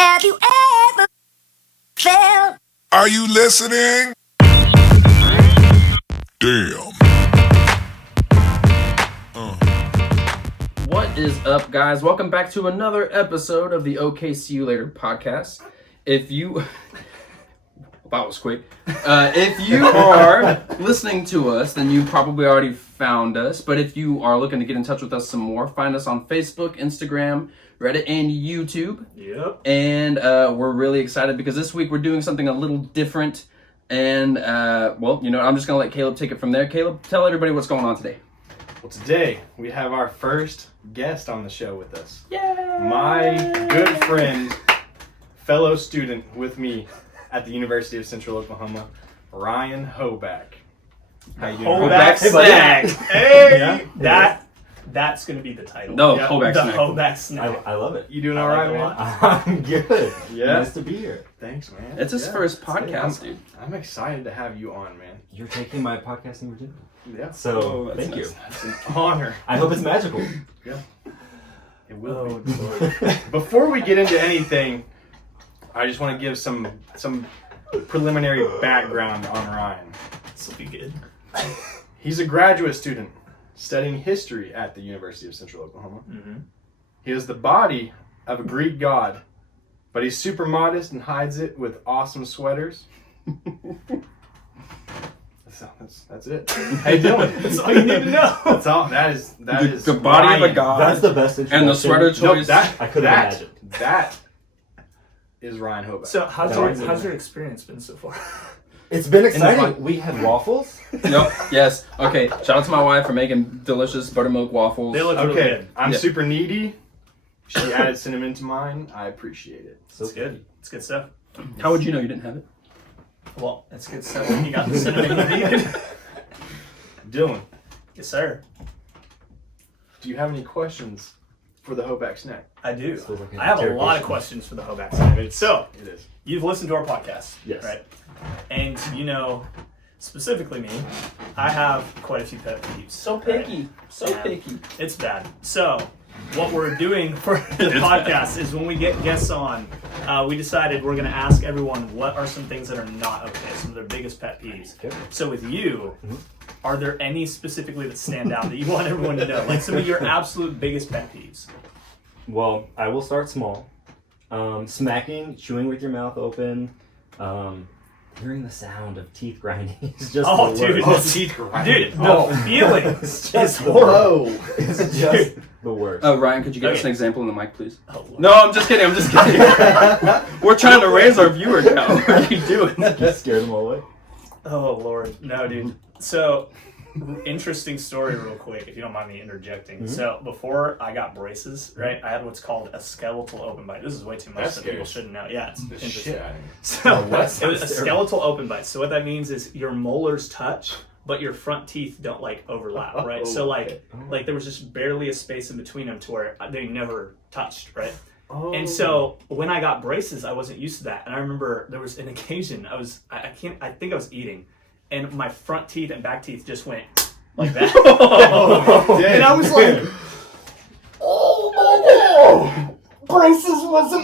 Have you ever felt? Are you listening? Damn. What is up, guys? Welcome back to another episode of the OKC You Later podcast. If you... That was quick. If you are listening to us, then you probably already found us. But if you are looking to get in touch with us some more, find us on Facebook, Instagram, Reddit, and YouTube. Yep. And we're really excited because this week we're doing something a little different. And, well, you know, I'm just going to let Caleb take it from there. Caleb, tell everybody what's going on today. Well, today we have our first guest on the show with us. Yay! My good friend, fellow student with me at the University of Central Oklahoma, Ryan Hoback. How you doing? Hoback snack. Hey, that's gonna be the title. No, Yeah, Hoback the snack. Hoback snack. I love it. You doing I all right, like man? I'm good. Yeah. Nice to be here. Thanks, man. It's his first podcast, dude. I'm excited to have you on, man. You're taking my podcasting virginity. Yeah. So, Oh, that's thank nice. you. It's an honor. I hope it's magical. Yeah. It will Oh, be. Lord. Before we get into anything, I just want to give some preliminary background on Ryan. This will be good. He's a graduate student studying history at the University of Central Oklahoma. Mm-hmm. He has the body of a Greek god, but he's super modest and hides it with awesome sweaters. That's it. How you doing? That's all you need to know. That's all. That is The body of a Ryan. god. That's the best introduction. And the sweater choice. I couldn't imagine. That is Ryan Hoback. So how's That your experience been so far? It's been front- exciting. We had waffles. Nope. Yes. Okay. Shout out to my wife for making delicious buttermilk waffles. They look really Okay, good. I'm Yeah. super needy. She added cinnamon to mine. I appreciate it. So It's good. It's good stuff. How would you know you didn't have it? Well, it's good stuff. You got the cinnamon you needed. Dylan, Yes, sir. do you have any questions for the Hoback snack? I do. This feels like an I have a lot of interrogation. questions for the Hoback snack. So, It is. you've listened to our podcast, Yes. right? And you know, specifically me, I have quite a few pet peeves. So right? picky. So Yeah. picky. It's bad. So, what we're doing for the podcast is when we get guests on, we decided we're going to ask everyone what are some things that are not okay, some of their biggest pet peeves. Okay. So, with you, are there any specifically that stand out that you want everyone to know? Like some of your absolute biggest pet peeves? Well, I will start small. Smacking, chewing with your mouth open, hearing the sound of teeth grinding is just Oh, the dude. worst. Teeth grinding. Dude, the feeling It's is just the horrible. worst. It's just the worst. Oh, Ryan, could you give us Okay. an example in the mic, please? Oh, Lord. No, I'm just kidding. I'm just kidding. We're trying to raise our viewer count. What are you doing? You scared them all away. Oh, Lord. No, dude. So, interesting story real quick, if you don't mind me interjecting. So, before I got braces, right, I had what's called a skeletal open bite. This is way too much That's that people scary. shouldn't know. Yeah, it's The interesting. shit out of me. So, Oh, what? it was a Sounds skeletal open bite. So, what that means is your molars touch, but your front teeth don't, like, overlap, right? So, okay. like there was just barely a space in between them to where they never touched, right? Oh. And so when I got braces, I wasn't used to that. And I remember there was an occasion I think I was eating, and my front teeth and back teeth just went like that. And I was like, oh my God, braces was a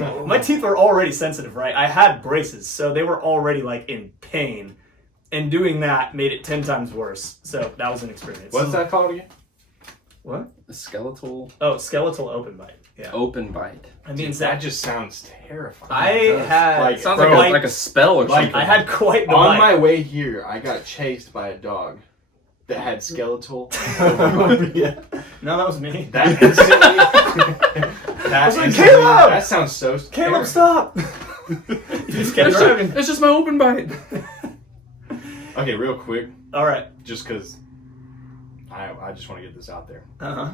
mistake. My teeth were already sensitive, right? I had braces, so they were already like in pain. And doing that made it 10 times worse. So that was an experience. What's that called again? What? A skeletal Oh, skeletal open bite. Yeah. open bite. I mean, That just sounds terrifying. I had Like, Sounds bro, like a spell or like, something. I had quite the On bite. my way here, I got chased by a dog that had skeletal. Yeah. No, that was me. That instantly. That was like, instantly- "Caleb!" That sounds so. Caleb, terrifying. stop! You just kept driving. It's just my open bite. Okay, real quick, All right. just because I just want to get this out there. Uh-huh.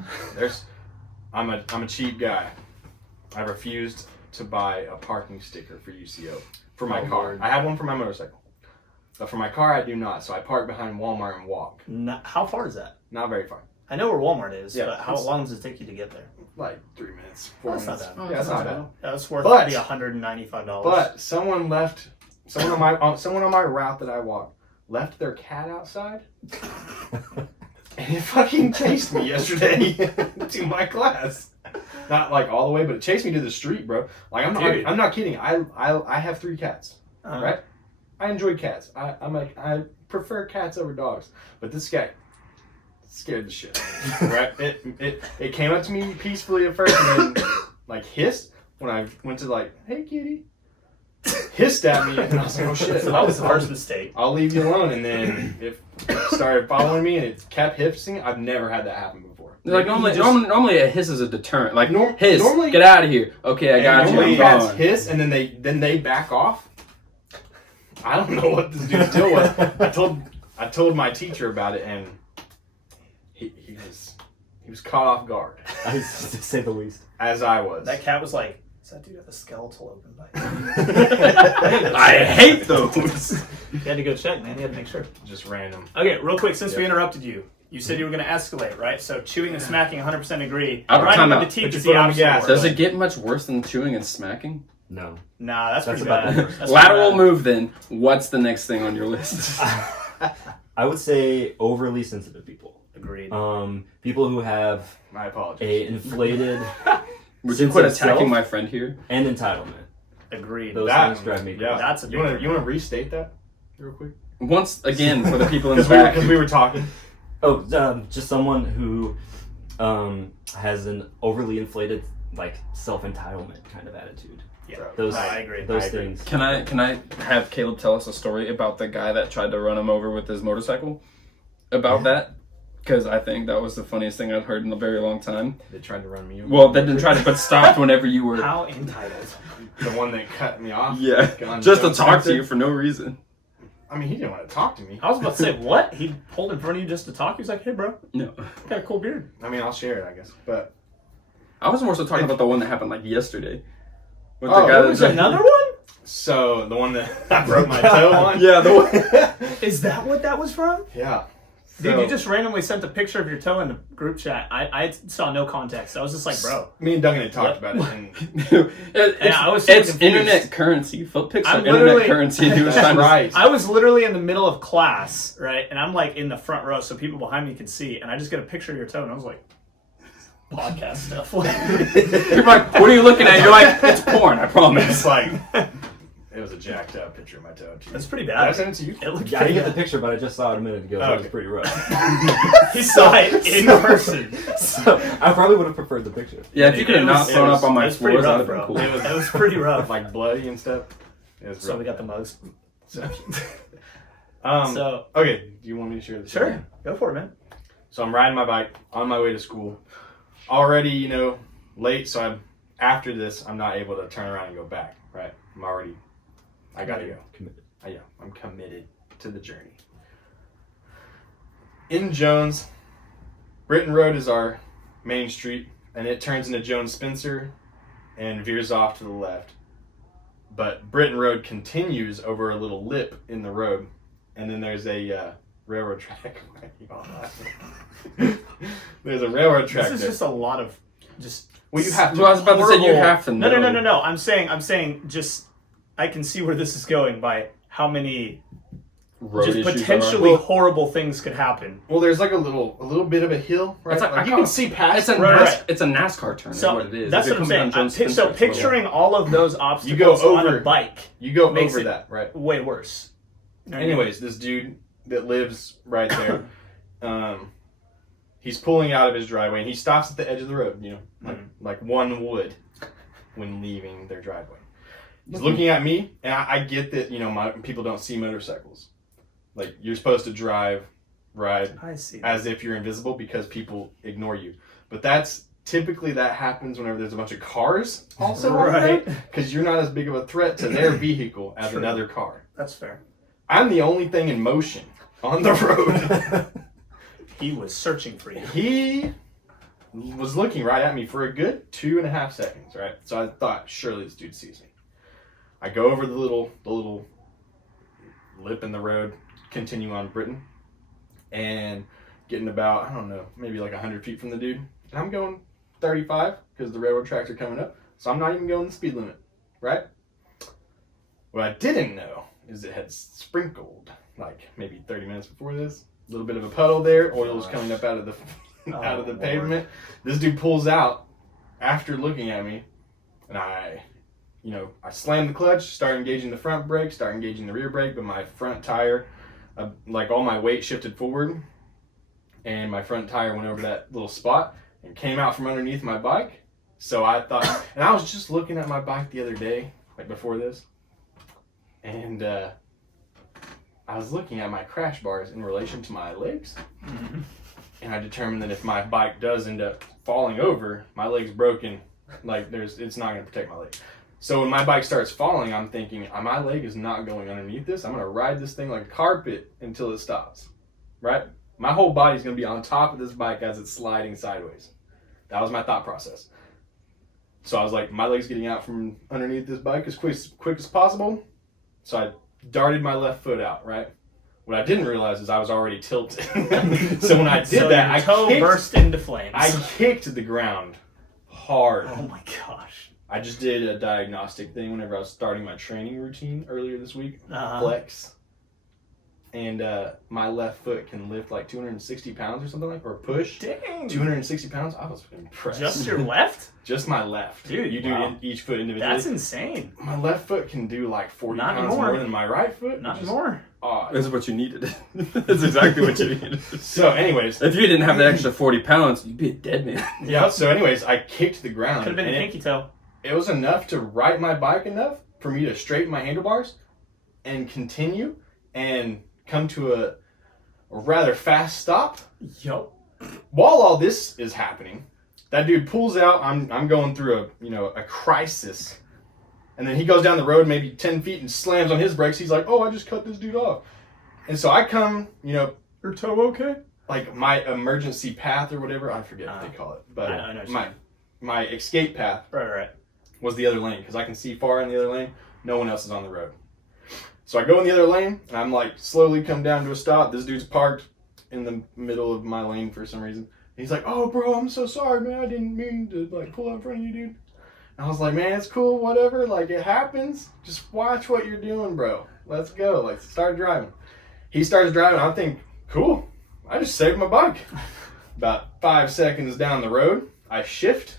I'm a cheap guy. I refused to buy a parking sticker for UCO for my Oh, car. Lord. I have one for my motorcycle, but for my car I do not. So I park behind Walmart and walk. How far is that? Not very far, I know where Walmart is, Yeah, but how it's- long does it take you to get there? like 3 minutes, 4 That's not minutes. bad. Yeah, it's not bad. That's worth But- the $195. But someone on my route that I walked left their cat outside, and it fucking chased me yesterday to my class. Not like all the way, but it chased me to the street, bro. Like I'm not kidding. I have 3 cats, right? I enjoy cats. I prefer cats over dogs, but this guy scared the shit out of me, right? It came up to me peacefully at first, and then like hissed when I went to like, hey kitty, hissed at me, and I was like, oh shit. So that was the first mistake. I'll leave you alone, and then it started following me, and it kept hissing. I've never had that happen before. Like normally a hiss is a deterrent. Like hiss, normally, get out of here. Okay, I got you. Normally I'm cats gone. hiss, and then they back off. I don't know what this dude's deal was. I told my teacher about it, and he was caught off guard, To say the least. as I was. That cat was like, "Does that dude have a skeletal open bite?" I hate those. You had to go check, man. You had to make sure. Just random. Okay, real quick, since we Yep. interrupted you, you said you were going to escalate, right? So chewing and smacking, 100% agree. Time Riding out. with the teeth Put is your the foot on the opposite gas. word. Does it get much worse than chewing and smacking? No. Nah, that's pretty about bad. the worst. That's Lateral pretty bad. move then. What's the next thing on your list? I would say overly sensitive people. Agreed. People who have My apologies. a inflated Would you sense quit of attacking self my friend here? and entitlement. Agreed. Those That- things drive me crazy. Yeah, That's a you big want to restate that real quick? Once again, for the people in the Because back. we were talking. Oh, just someone who has an overly inflated, like, self-entitlement kind of attitude. Yeah, Those, I agree. Those I agree. things. Can I have Caleb tell us a story about the guy that tried to run him over with his motorcycle? About that? Because I think that was the funniest thing I've heard in a very long time. They tried to run me over. Well, they didn't try to, but stopped whenever you were. How entitled. The one that cut me off. Yeah, Gun just to Jones talk to Spencer. you for no reason. I mean, he didn't want to talk to me. I was about to say, what? He pulled in front of you just to talk? He was like, hey, bro, No, you got a cool beard. I mean, I'll share it, I guess. But I was more so talking about the one that happened like yesterday. With Oh, the guy there that There's another one? so the one that I broke my toe on. Yeah, the one. Is that what that was from? Yeah. Dude, So, you just randomly sent a picture of your toe in the group chat. I saw no context. I was just like, bro. me and Duncan had talked about it, and It's, I was super it's confused. internet currency. Foot pics are I'm internet literally- currency. And he was that's trying to. right. I was literally in the middle of class, right? And I'm like in the front row so people behind me can see. And I just get a picture of your toe and I was like, podcast stuff. You're like, what are you looking at? You're like, it's porn. I promise. It's like it was a jacked up picture of my toe. Too. That's pretty Did I bad. send it to you? It looked Yeah, I didn't pretty get the bad. picture, but I just saw it a minute ago. So Oh, it was okay. pretty rough. He saw it in person. So I probably would have preferred the picture. Yeah, if you could have It not was- thrown it was- up on my It was pretty floors, rough, that'd have bro. been cool. It was pretty rough. Like bloody and stuff. It was So rough. we got the mugs. So, So, okay, do you want me to share this? sure. Go for it, man. So I'm riding my bike on my way to school. Already, late. So after this, I'm not able to turn around and go back. Right? I gotta go. Committed. Yeah, I'm committed to the journey. In Jones, Britton Road is our main street, and it turns into Jones Spencer and veers off to the left. But Britton Road continues over a little lip in the road, and then there's a railroad track. There's a railroad track This is there. just a lot of just. Well, you have to. Well, I was about to say you have to know. No. I'm saying just. I can see where this is going by how many Road just issues potentially are. horrible things could happen. Well, there's like a little bit of a hill, right? It's like, I you call can it- see past. It's a Right. it's a NASCAR turn. So is what it is. that's If what you're I'm coming saying. down Jones So Spencer, it's a little- picturing all of those obstacles go on over- a bike You go makes over it- that, right? way worse. Anyways, this dude that lives right there, he's pulling out of his driveway and he stops at the edge of the road, like one would when leaving their driveway. He's looking at me, and I get that, people don't see motorcycles. Like, you're supposed to ride I see. as if you're invisible because people ignore you. But typically that happens whenever there's a bunch of cars also Right. because you're not as big of a threat to their vehicle as True. another car. That's fair. I'm the only thing in motion on the road. He was searching for you. He was looking right at me for a good 2.5 seconds, right? So I thought, surely this dude sees me. I go over the little lip in the road, continue on Britain, and getting about, I don't know, maybe like 100 feet from the dude. And I'm going 35 because the railroad tracks are coming up. So I'm not even going the speed limit, right? What I didn't know is it had sprinkled, like maybe 30 minutes before this. A little bit of a puddle there. Oil was coming up out of the Oh, pavement. This dude pulls out after looking at me, and I slammed the clutch, started engaging the front brake, started engaging the rear brake, but my front tire, like all my weight shifted forward, and my front tire went over that little spot and came out from underneath my bike. So I thought, and I was just looking at my bike the other day, like before this, and I was looking at my crash bars in relation to my legs, and I determined that if my bike does end up falling over, my leg's broken, like it's not going to protect my leg. So when my bike starts falling, I'm thinking, my leg is not going underneath this. I'm going to ride this thing like a carpet until it stops, right? My whole body's going to be on top of this bike as it's sliding sideways. That was my thought process. So I was like, my leg's getting out from underneath this bike as quick as possible. So I darted my left foot out, right? What I didn't realize is I was already tilted. So when I did that, your toe burst into flames. I kicked the ground hard. Oh my gosh. I just did a diagnostic thing whenever I was starting my training routine earlier this week. Flex. And my left foot can lift like 260 pounds or something like, or push. Dang. 260 pounds? I was impressed. Just your left? Just my left. Dude, you wow. do each foot individually. That's insane. My left foot can do like 40 Not pounds more. more than my right foot. Not more. That's what you needed. That's exactly what you needed. So anyways. If you didn't have that extra 40 pounds, you'd be a dead man. Yeah, so anyways, I kicked the ground. Could have been a pinky toe. It was enough to right my bike enough for me to straighten my handlebars and continue and come to a rather fast stop. Yup. While all this is happening, that dude pulls out. I'm going through a crisis, and then he goes down the road maybe 10 feet and slams on his brakes. He's like, "Oh, I just cut this dude off," and so I come, your toe okay? Like my emergency path or whatever, I forget what they call it, but I know my escape path right was the other lane because I can see far in the other lane. No one else is on the road. So I go in the other lane, and I'm like slowly come down to a stop. This dude's parked in the middle of my lane for some reason. And he's like, "Oh, bro, I'm so sorry, man. I didn't mean to like pull out in front of you, dude." And I was like, "Man, it's cool, whatever. Like it happens. Just watch what you're doing, bro. Let's go. Like start driving." He starts driving. I think, cool. I just saved my bike. About 5 seconds down the road, I shift.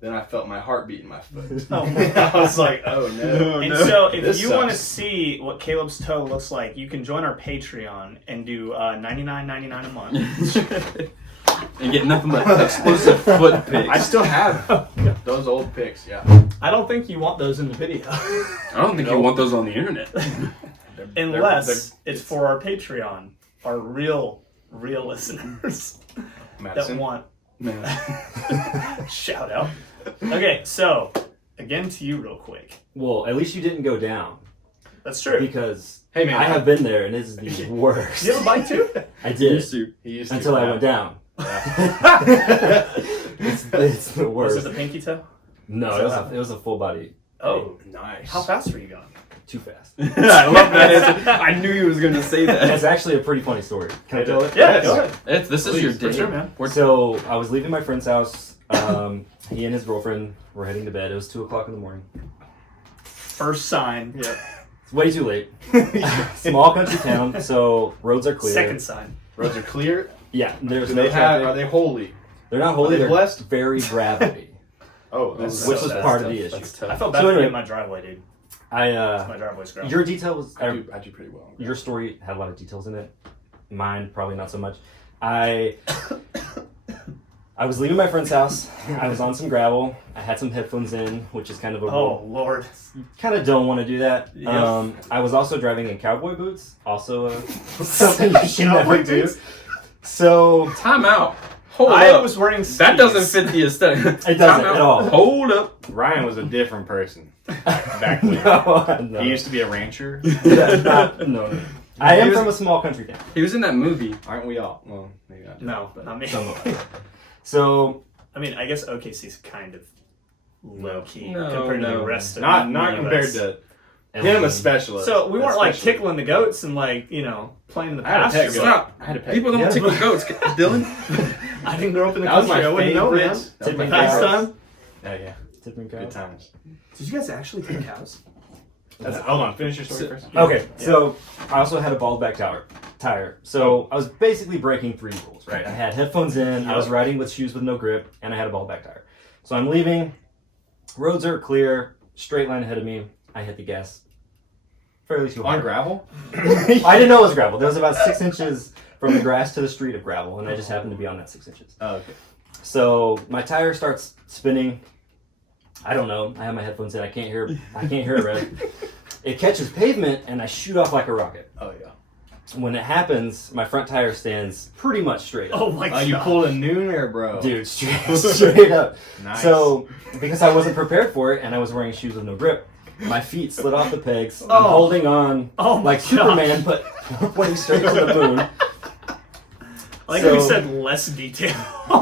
Then I felt my heartbeat in my foot. Oh. I was like, "Oh no!" And so, if This you sucks. want to see what Caleb's toe looks like, you can join our Patreon and do $99.99 a month. And get nothing but explosive foot pics. I still have those old pics. Yeah. I don't think you want those in the video, I don't think you want those on the internet. unless it's for our Patreon, our real listeners Madison. that want Man. shout out. Okay, so again to you, real quick. Well, at least you didn't go down. That's true. Because Hey, man, I have been there, and it's the worst. You have a bike too? I did. He used to. Until I went down. It's the worst. Was it the pinky toe? No, it was a full body. Oh, Nice. how fast were you going? Too fast. I love that answer. I knew he was going to say that. It's actually a pretty funny story. Can I tell it? Yeah, go ahead. This is your day. For sure, man. So I was leaving my friend's house. He and his girlfriend were heading to bed. It was 2:00 in the morning. First sign. Yeah. It's way too late. Small country town, so roads are clear. Second sign. Roads are clear. Yeah, there's Do no they have? traffic. Are they holy? They're not holy. they They're blessed? very gravity, Oh, which that's was so part sad. of the issue. That's tough. I felt bad So for anyway- you in my driveway, dude. My driveway's ground. Your detail was. I do pretty well. Your story had a lot of details in it. Mine probably not so much. I was leaving my friend's house. I was on some gravel. I had some headphones in, which is kind of a Oh, Lord. kind of don't want to do that. Yep. I was also driving in cowboy boots. Also something you should never do. So Time out. Hold I up. was wearing skis. That doesn't fit the aesthetic. It doesn't Time out. at all. Hold up. Ryan was a different person back when. no. He used to be a rancher. No. I am from a small country town. He was in that movie. Aren't we all? Well, maybe not. No, not me. Some of us. So I mean, I guess OKC's kind of low-key No, compared to no. the rest of Not the compared US. to him, especially. So we weren't like Especially. tickling the goats and like, playing the I had a pet pasture. goat. Stop. I had a pet People don't Yeah. tickle goats. Dylan? I didn't grow up in the That was country. my I wouldn't know, man. favorite. That was my Last favorite. time. Yeah, yeah. Tipping cows. Good times. Did you guys actually take cows? Hold on. Finish your story first. Okay, so I also had a bald back tire. So I was basically breaking 3 rules, right? I had headphones in, I was riding with shoes with no grip, and I had a bald back tire. So I'm leaving. Roads are clear. Straight line ahead of me. I hit the gas fairly too hard. On gravel? I didn't know it was gravel. There was about 6 inches from the grass to the street of gravel, and I just happened to be on that 6 inches. Oh, okay. So my tire starts spinning. I don't know. I have my headphones in. I can't hear it rev. It catches pavement, and I shoot off like a rocket. Oh, yeah. When it happens, my front tire stands pretty much straight up. Oh my god. You pulled a nooner, bro. Dude, straight up. Nice. So, because I wasn't prepared for it, and I was wearing shoes with no grip, my feet slid off the pegs. I'm Oh. holding on like gosh. Superman, but pointing straight to the moon. Like So- we said, less detail.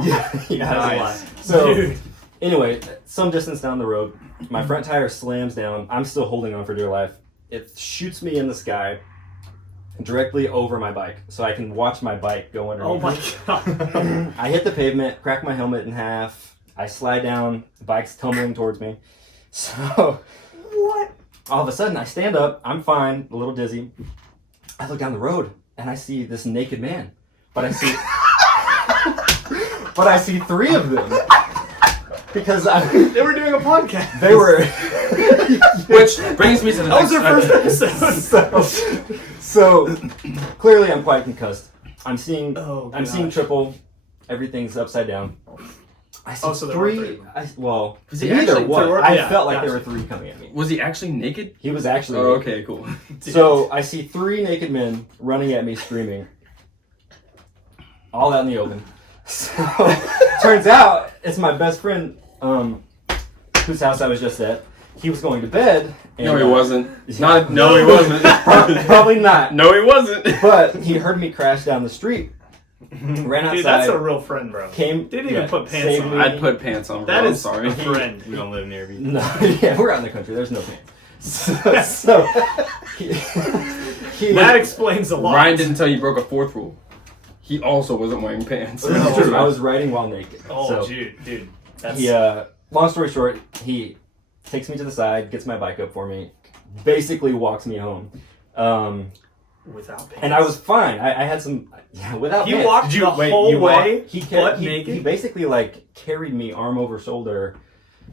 Yeah, that was a lot. Nice. So, Dude. anyway, some distance down the road, my front tire slams down. I'm still holding on for dear life. It shoots me in the sky directly over my bike, so I can watch my bike go underneath. Oh my me. god. I hit the pavement, crack my helmet in half. I slide down, the bike's tumbling towards me. So, What? all of a sudden, I stand up. I'm fine, a little dizzy. I look down the road, and I see this naked man. But I see... but I see 3 of them. Because They were doing a podcast. they were... Which brings me to the That was next their first episode. so clearly I'm quite concussed. I'm seeing Oh, I'm seeing gosh. triple. Everything's upside down. I see Oh, so there were 3. three. Well, Was he neither actually- one. there were- I yeah, felt like gotcha. there were 3 coming at me. Was he actually naked? He was actually. Oh, naked. okay, cool. So I see 3 naked men running at me, screaming, all out in the open. So turns out it's my best friend, whose house I was just at. He was going to bed. And, No, he wasn't. Yeah. No, he wasn't. Probably not. No, he wasn't. But he heard me crash down the street. Ran outside. Dude, that's a real friend, bro. Came. Didn't even put pants saved on. me. I'd put pants on. Bro. That I'm is sorry. a friend. We don't live near me. No, yeah, we're out in the country. There's no pants. So he, That explains a lot. Ryan didn't tell you you broke a 4th rule. He also wasn't wearing pants. It's true. I was riding while naked. Oh, So dude. That's... he, long story short, he takes me to the side, gets my bike up for me, basically walks me home. Without pants. And I was fine. I had some, without He pants. walked Did you- the wait, whole you walked- way, He butt he naked? basically like carried me arm over shoulder.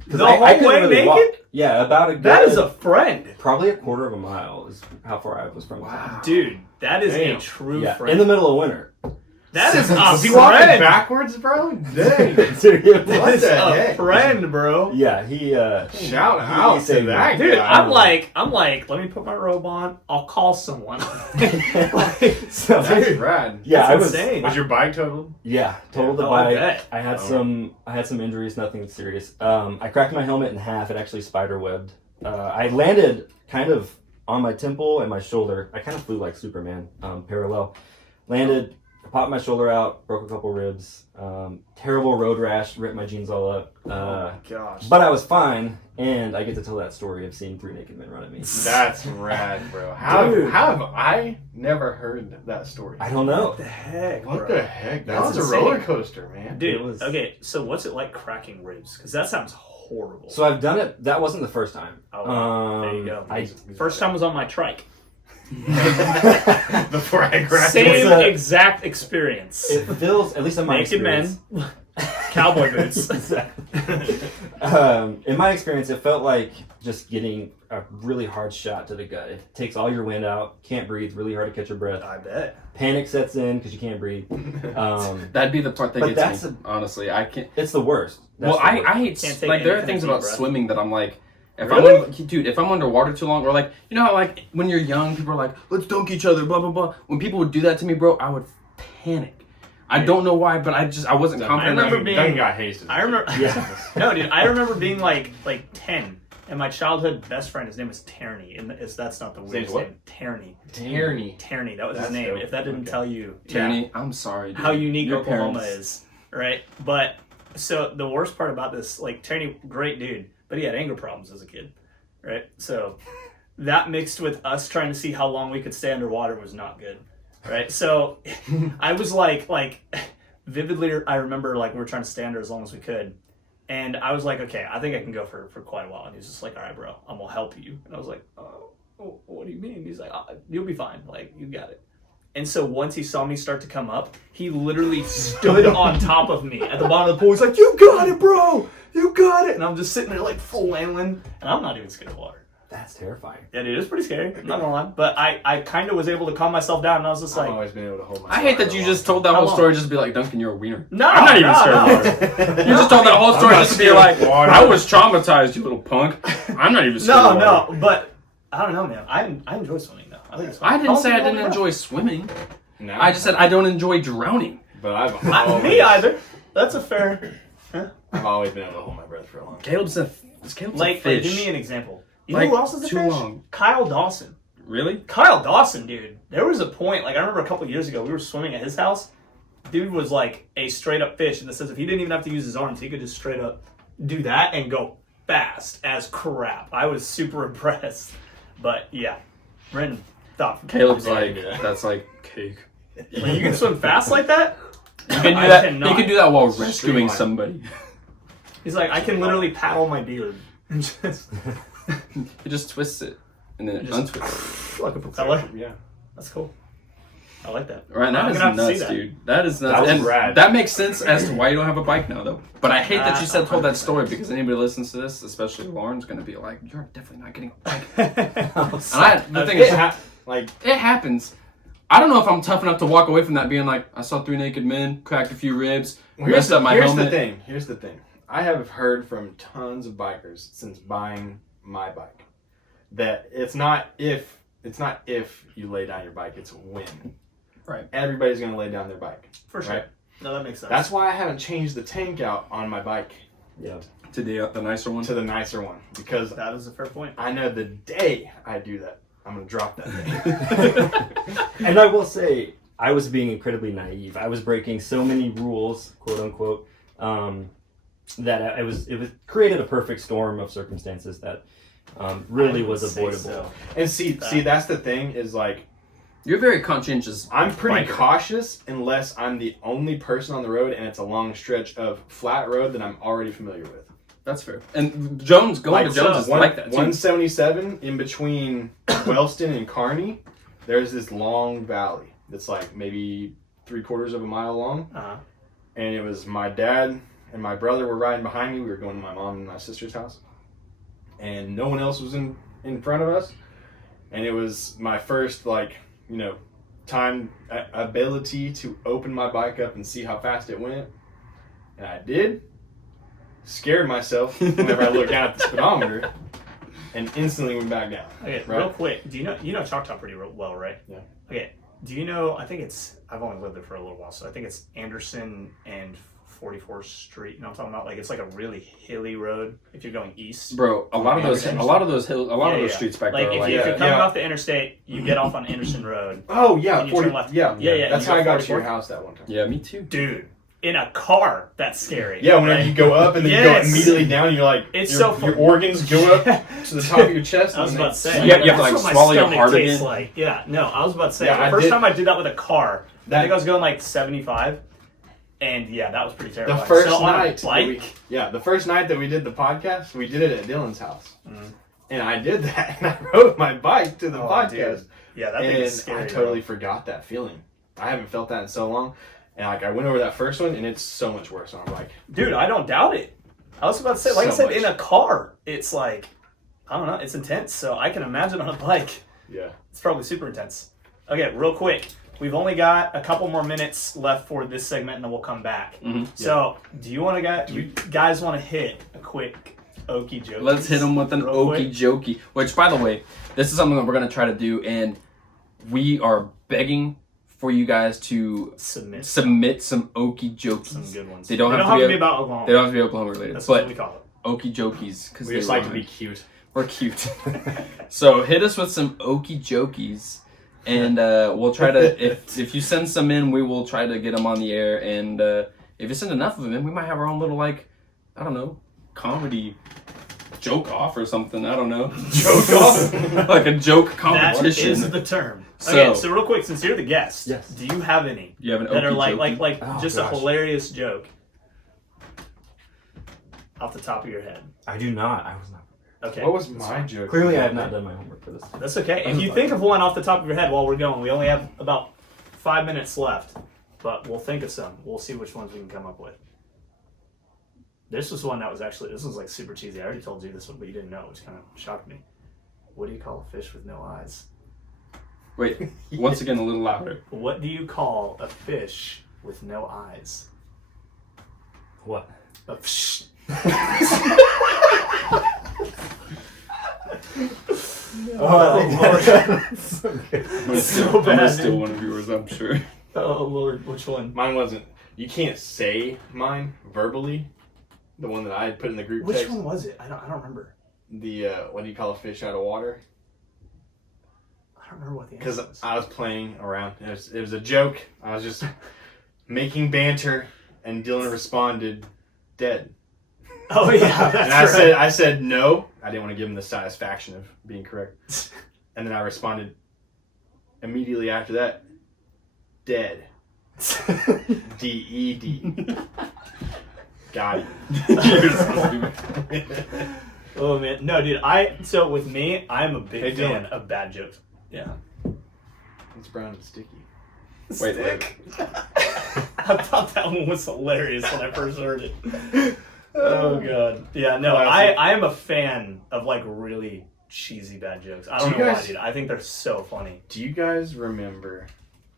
'Cause The I whole couldn't way really walk. naked? Yeah, about a That good, is a friend. probably a quarter of a mile is how far I was from the town. Dude, that is Damn. a true Yeah, friend. in the middle of winter. That is a Was he walking friend. backwards, bro? Dang. Dude, That What is the a heck? friend, bro. yeah, he Shout out to saved me. that Dude, guy. I'm like, let me put my robe on. I'll call someone. So, That's rad. yeah, That's I was insane. Was your bike totaled? Yeah, totaled the Oh, I bike. bet. I had some injuries, nothing serious. I cracked my helmet in half. It actually spider webbed. I landed kind of on my temple and my shoulder. I kind of flew like Superman, parallel. Landed, popped my shoulder out, broke a couple ribs. Terrible road rash, ripped my jeans all up. Gosh. But I was fine, and I get to tell that story of seeing 3 naked men run at me. That's rad, bro. How Dude. have I never heard that story? I don't know. What the heck, What bro? the heck? That That's was a insane. roller coaster, man. Dude, It was- okay, so what's it like cracking ribs? Because that sounds horrible. So I've done it. That wasn't the first time. Oh, there you go. First time was on my trike. Before I graduated. Same a- exact experience. It feels, at least in my Naked experience. men, cowboy boots. In my experience, it felt like just getting a really hard shot to the gut. It takes all your wind out, can't breathe, really hard to catch your breath. I bet. Panic sets in because you can't breathe. That'd be the part that But gets that's me. Honestly, I can't. It's the worst. That's Well, the worst. I hate Can't take like there are anything things deep about breath. swimming that I'm like, if Really? if I'm underwater too long, or like you know how like when you're young, people are like, let's dunk each other, blah blah blah. When people would do that to me, bro, I would panic. I don't know why, but I wasn't confident. I remember enough. being- Duncan got hasted. I remember. Yeah. No, dude, I remember being like 10, and my childhood best friend, his name was Tierney, and that's not the weirdest what? name. Tierney. Tierney. That was his That's name. dope. If that didn't Okay. tell you, Tierney, I'm sorry. Dude. how unique Your Oklahoma parents- is, right? But so the worst part about this, like Tierney, great dude, but he had anger problems as a kid, right? So that mixed with us trying to see how long we could stay underwater was not good, right? So I was like vividly, I remember like we were trying to stay under as long as we could. And I was like, okay, I think I can go for quite a while. And he was just like, all right, bro, I'm gonna help you. And I was like, oh, what do you mean? He's like, oh, you'll be fine. Like, you got it. And so once he saw me start to come up, he literally stood on top of me at the bottom of the pool. He's like, "You got it, bro! You got it!" And I'm just sitting there like full wailing, and I'm not even scared of water. That's terrifying. Yeah, dude, it's pretty scary. I'm not gonna lie. But I kind of was able to calm myself down, and I was just like, I've always been able to hold myself. I hate that you just told that How whole long? story just to be like, Duncan, you're a wiener. No, I'm not even no, scared no. of water. You just told that whole story just to be like, I was traumatized, you little punk. I'm not even scared of water. No, but I don't know, man. I enjoy swimming though. I think it's fun. I didn't say I How long didn't have you enjoy swimming. No, I just said I don't enjoy drowning. But I've Not always, me either. That's a fair. I've always been able to hold my breath for a long time. Caleb's a Like, fish. give me an example. You Like, know who else is a too fish? long. Kyle Dawson. Really? Kyle Dawson, dude. There was a point, like I remember a couple years ago, we were swimming at his house. Dude was like a straight up fish in the sense of he didn't even have to use his arms. He could just straight up do that and go fast as crap. I was super impressed. But yeah, Brendan thought. Caleb's Yeah, like, yeah. that's like cake. Like, you can swim fast like that? You can do I that. cannot. You can do that while rescuing Streamline. somebody. He's like, I can literally paddle my beard. And just You just twist it and then Just- untwist. like a propeller. Yeah. That's cool. I like that. Right, that I'm is gonna have to see nuts, that. dude. That is nuts. That was and rad. that makes sense as to why you don't have a bike now, though. But I hate that you told that story because anybody listens to this, especially Lauren's, going to be like, "You're definitely not getting a bike." And the thing is, Like, it happens. I don't know if I'm tough enough to walk away from that being like, I saw 3 naked men, cracked a few ribs, messed up my helmet. Here's the thing. I have heard from tons of bikers since buying my bike that it's not if you lay down your bike, it's when. Right. Everybody's gonna lay down their bike. For sure. Right? No, that makes sense. That's why I haven't changed the tank out on my bike Yeah. To the nicer one. to the nicer one because that is a fair point. I know the day I do that, I'm gonna drop that thing. And I will say, I was being incredibly naive. I was breaking so many rules, quote unquote, that it was created a perfect storm of circumstances that really was avoidable. So. And see, that's the thing is like You're very conscientious. I'm pretty biker. cautious unless I'm the only person on the road and it's a long stretch of flat road that I'm already familiar with. That's fair. And Jones, going to Jones is like that, too. 177 in between Wellston and Kearney, there's this long valley that's like maybe 3/4 of a mile long. Uh-huh. And it was my dad and my brother were riding behind me. We were going to my mom and my sister's house. And no one else was in front of us. And it was my first, like, you know, time ability to open my bike up and see how fast it went. And I did. Scared myself whenever I looked down at the speedometer and instantly went back down. Okay, Right. real quick. Do you know Choctaw pretty well, right? Yeah. Okay. Do you know? I think it's. I've only lived there for a little while, so I think it's Anderson and 44th Street. You know what I'm talking about? Like it's like a really hilly road if you're going east. Bro, a lot of those streets back like there are if, like you, if that. you're coming Yeah. off the interstate, you get off on Anderson Road. Oh, yeah. And you turn left. Yeah. Yeah, That's you how go I got to 44th. your house that one time. Yeah, me too. Dude, in a car, that's scary. Yeah, whenever right? you go up and then Yes. you go immediately down, you're like, It's your, so fun. your organs go up to the top of your chest. I was and about to say. You have to, that's like, what my swallow your stomach heart tastes again? like. Yeah, no, I was about to say. Yeah, the I first did- time I did that with a car, I That- think I was going like 75, and yeah, that was pretty The terrifying. first so on a night, bike, the first night that we did the podcast, we did it at Dylan's house, Mhm. and I did that, and I rode my bike to the Oh, podcast, dude. Yeah, that thing and is scary. I totally forgot that feeling. I haven't felt that in so long, and like I went over that first one, and it's so much worse on a bike. Dude, I don't doubt it. I was about to say, like I So said, much. in a car, it's like, I don't know, it's intense. So I can imagine on a bike, Yeah. it's probably super intense. Okay, real quick. We've only got a couple more minutes left for this segment, and then we'll come back. Mhm. So, do you guys want to hit a quick okie joke? Let's hit them with an okie jokey. Which, by the way, this is something that we're going to try to do, and we are begging for you guys to Submit some okie jokies. some good ones. They don't have to be about Oklahoma. They don't have to be Oklahoma related, That's but what we call it. okie jokies because We they just like to rhyme. be cute. We're cute. So hit us with some okie jokies, and we'll try to. If you send some in, we will try to get them on the air. And if you send enough of them in, we might have our own little I don't know, comedy joke off or something. I don't know, joke off, like a joke That competition. is the term. So- Okay, so real quick, since you're the guest, Yes. do you have any You have an that are okie like Oh, just gosh. a hilarious joke off the top of your head? I do not. I was not. Okay. What was my joke? Clearly, I have not done my homework for this. That's okay. If you think of one off the top of your head while we're going, we only have about 5 minutes left, but we'll think of some. We'll see which ones we can come up with. This was one that was actually, this was like super cheesy. I already told you this one, but you didn't know, which kind of shocked me. What do you call a fish with no eyes? Wait, once again, a little louder. What do you call a fish with no eyes? What? A fish. So good. I'm gonna So bad, I'm gonna steal dude. one of yours, I'm sure. Oh Lord, which one? Mine wasn't. You can't say mine verbally. The one that I had put in the group Which text. one was it? I don't remember. The what do you call a fish out of water? I don't remember what the Because answer was. I was playing around. It was a joke. I was just making banter, and Dylan responded, "Dead." Oh yeah, that's And right. I said no. I didn't want to give him the satisfaction of being correct. And then I responded immediately after that, "Dead." D-E-D. Got it. You're so stupid. Oh man, no, dude. So with me, I'm a big Hey, fan Dylan. of bad jokes. Yeah. It's brown and sticky. Wait. I thought that one was hilarious when I first heard it. Oh god. Yeah, no, I am a fan of like really cheesy bad jokes. I don't Do know you why, guys- dude. I think they're so funny. Do you guys remember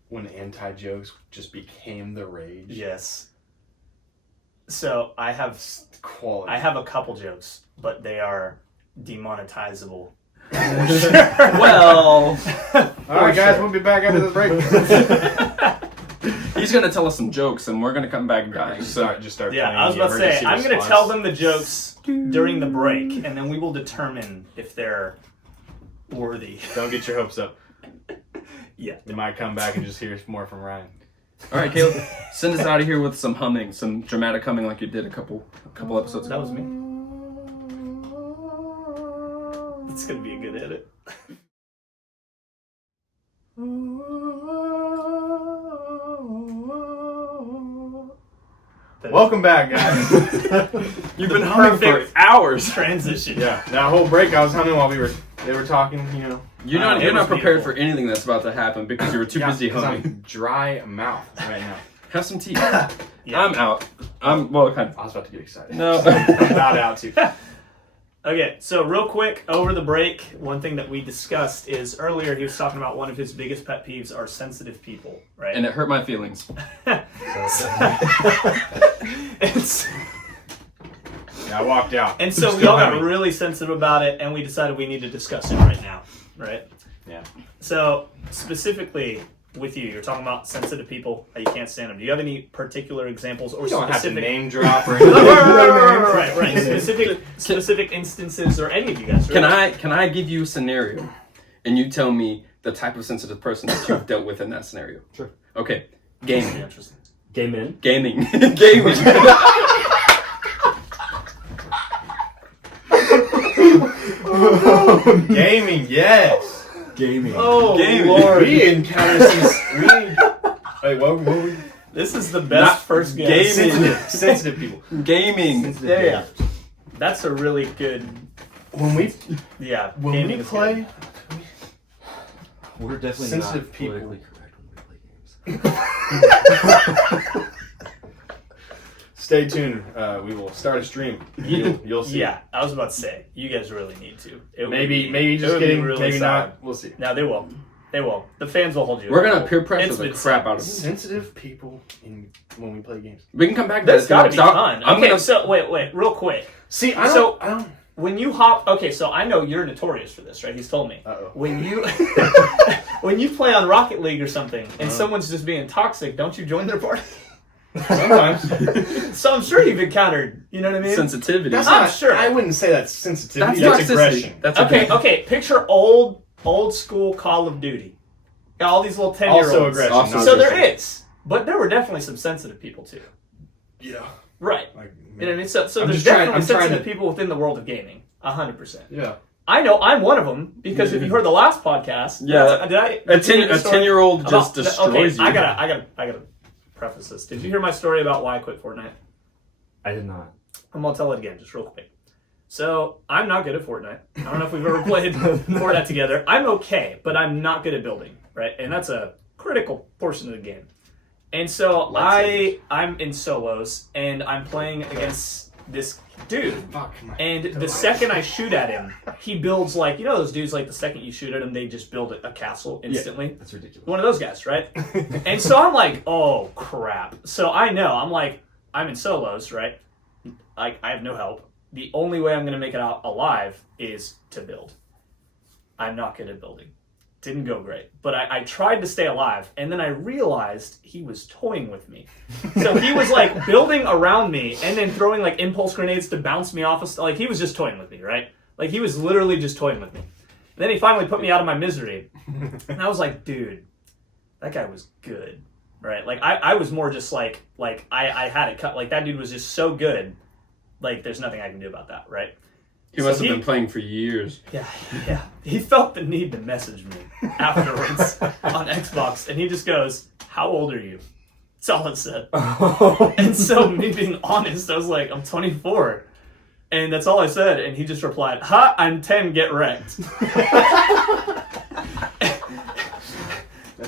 when anti-jokes just became the rage? Yes. So I have Quality. a couple jokes, but they are demonetizable. Well, All right, guys, we'll be back after this break. he's gonna tell us some jokes, and we're gonna come back dying. So Just start. Yeah, playing I was the about to say, emergency I'm going to response. tell them the jokes during the break, and then we will determine if they're worthy. Don't get your hopes up. Yeah. You might come back and just hear more from Ryan. all right, Caleb, send us out of here with some humming, some dramatic humming, like you did a couple episodes That ago. was me. It's going to be a good edit. Welcome back, guys. You've been humming for Perfect. hours. Transition. Yeah, that whole break I was humming while they were talking. You know, You're it not was prepared beautiful. for anything that's about to happen because you were too busy 'cause humming. I'm dry mouth right now. Have some tea. Yeah. I'm out. I'm well, kind of. I was about to get excited. No. I'm about out too. Okay, so real quick, over the break, one thing that we discussed is earlier he was talking about one of his biggest pet peeves are sensitive people, right? And it hurt my feelings. It's- Yeah, I walked out. And so we all got really sensitive about it, and we decided we need to discuss it right now, right? Yeah. So specifically with you, you're talking about sensitive people, how you can't stand them. Do you have any particular examples or You don't have to specific? name drop or anything. Right. Specific instances, or any of you guys. Really. Can I give you a scenario, and you tell me the type of sensitive person that you've dealt with in that scenario? Sure. Okay. That'd Gaming. be interesting. Gay men. Gaming. Gaming. Gaming, yes. Gaming. Oh Gaming. Lord, We encountered some. Wait, what were we? this is the best Not first guess. gaming. Sensitive people. Gaming. Yeah. That's a really good. When we Yeah. when gaming we is play, good. We're definitely Sensitive not people. politically correct when we play games. stay tuned. We will start a stream. You'll see. Yeah, I was about to say you guys really need to. It would Maybe be- it just would be kidding. really Maybe solid. not. We'll see. No, they will. They will. The fans will hold you. We're gonna accountable. peer pressure It's the been crap said. out of them. Sensitive people when we play games. We can come back to That's that. gotta be Stop. fun. I'm Okay, gonna. so wait, real quick. See, So- I don't. When you hop, okay, so I know you're notorious for this, right? He's told me. Uh-oh. When you when you play on Rocket League or something, and someone's just being toxic, don't you join their party? Sometimes. So I'm sure you've encountered, you know what I mean? Sensitivity. That's I'm not, sure. I wouldn't say that's sensitivity. That's That's toxicity. aggression. That's Okay, okay. Picture old school Call of Duty. Got all these little 10-year-olds. Also aggression. Also not So aggression. there is, but there were definitely some sensitive people too. Yeah. Right. Like, You know what I mean? So I'm there's just trying- definitely I'm trying sensitive to- people within the world of gaming. 100%. Yeah. I know I'm one of them because if you heard the last podcast, Yeah. did I? A did you hear the story 10-year-old about- just destroys okay, you. I gotta preface this. Did you hear my story about why I quit Fortnite? I did not. I'm gonna tell it again, just real quick. So I'm not good at Fortnite. I don't know if we've ever played Fortnite together. I'm okay, but I'm not good at building, right? And that's a critical portion of the game. And so I'm in solos, and I'm playing against this dude. And the second I shoot at him, he builds like, you know those dudes, like the second you shoot at them, they just build a castle instantly? Yeah, that's ridiculous. One of those guys, right? And so I'm like, oh, crap. So I know, I'm in solos, right? Like, I have no help. The only way I'm going to make it out alive is to build. I'm not good at building. Didn't go great. But I tried to stay alive, and then I realized he was toying with me. So he was like building around me and then throwing like impulse grenades to bounce me off of stuff. Like he was just toying with me, right? Like he was literally just toying with me. And then he finally put me out of my misery. And I was like, dude, that guy was good, right? Like I was more just like I had it cut. Like that dude was just so good. Like there's nothing I can do about that, right? He must have been playing for years. Yeah. He felt the need to message me afterwards on Xbox, and he just goes, "How old are you?" That's all it said. And so, me being honest, I was like, "I'm 24," and that's all I said. And he just replied, "Ha, I'm 10. Get wrecked."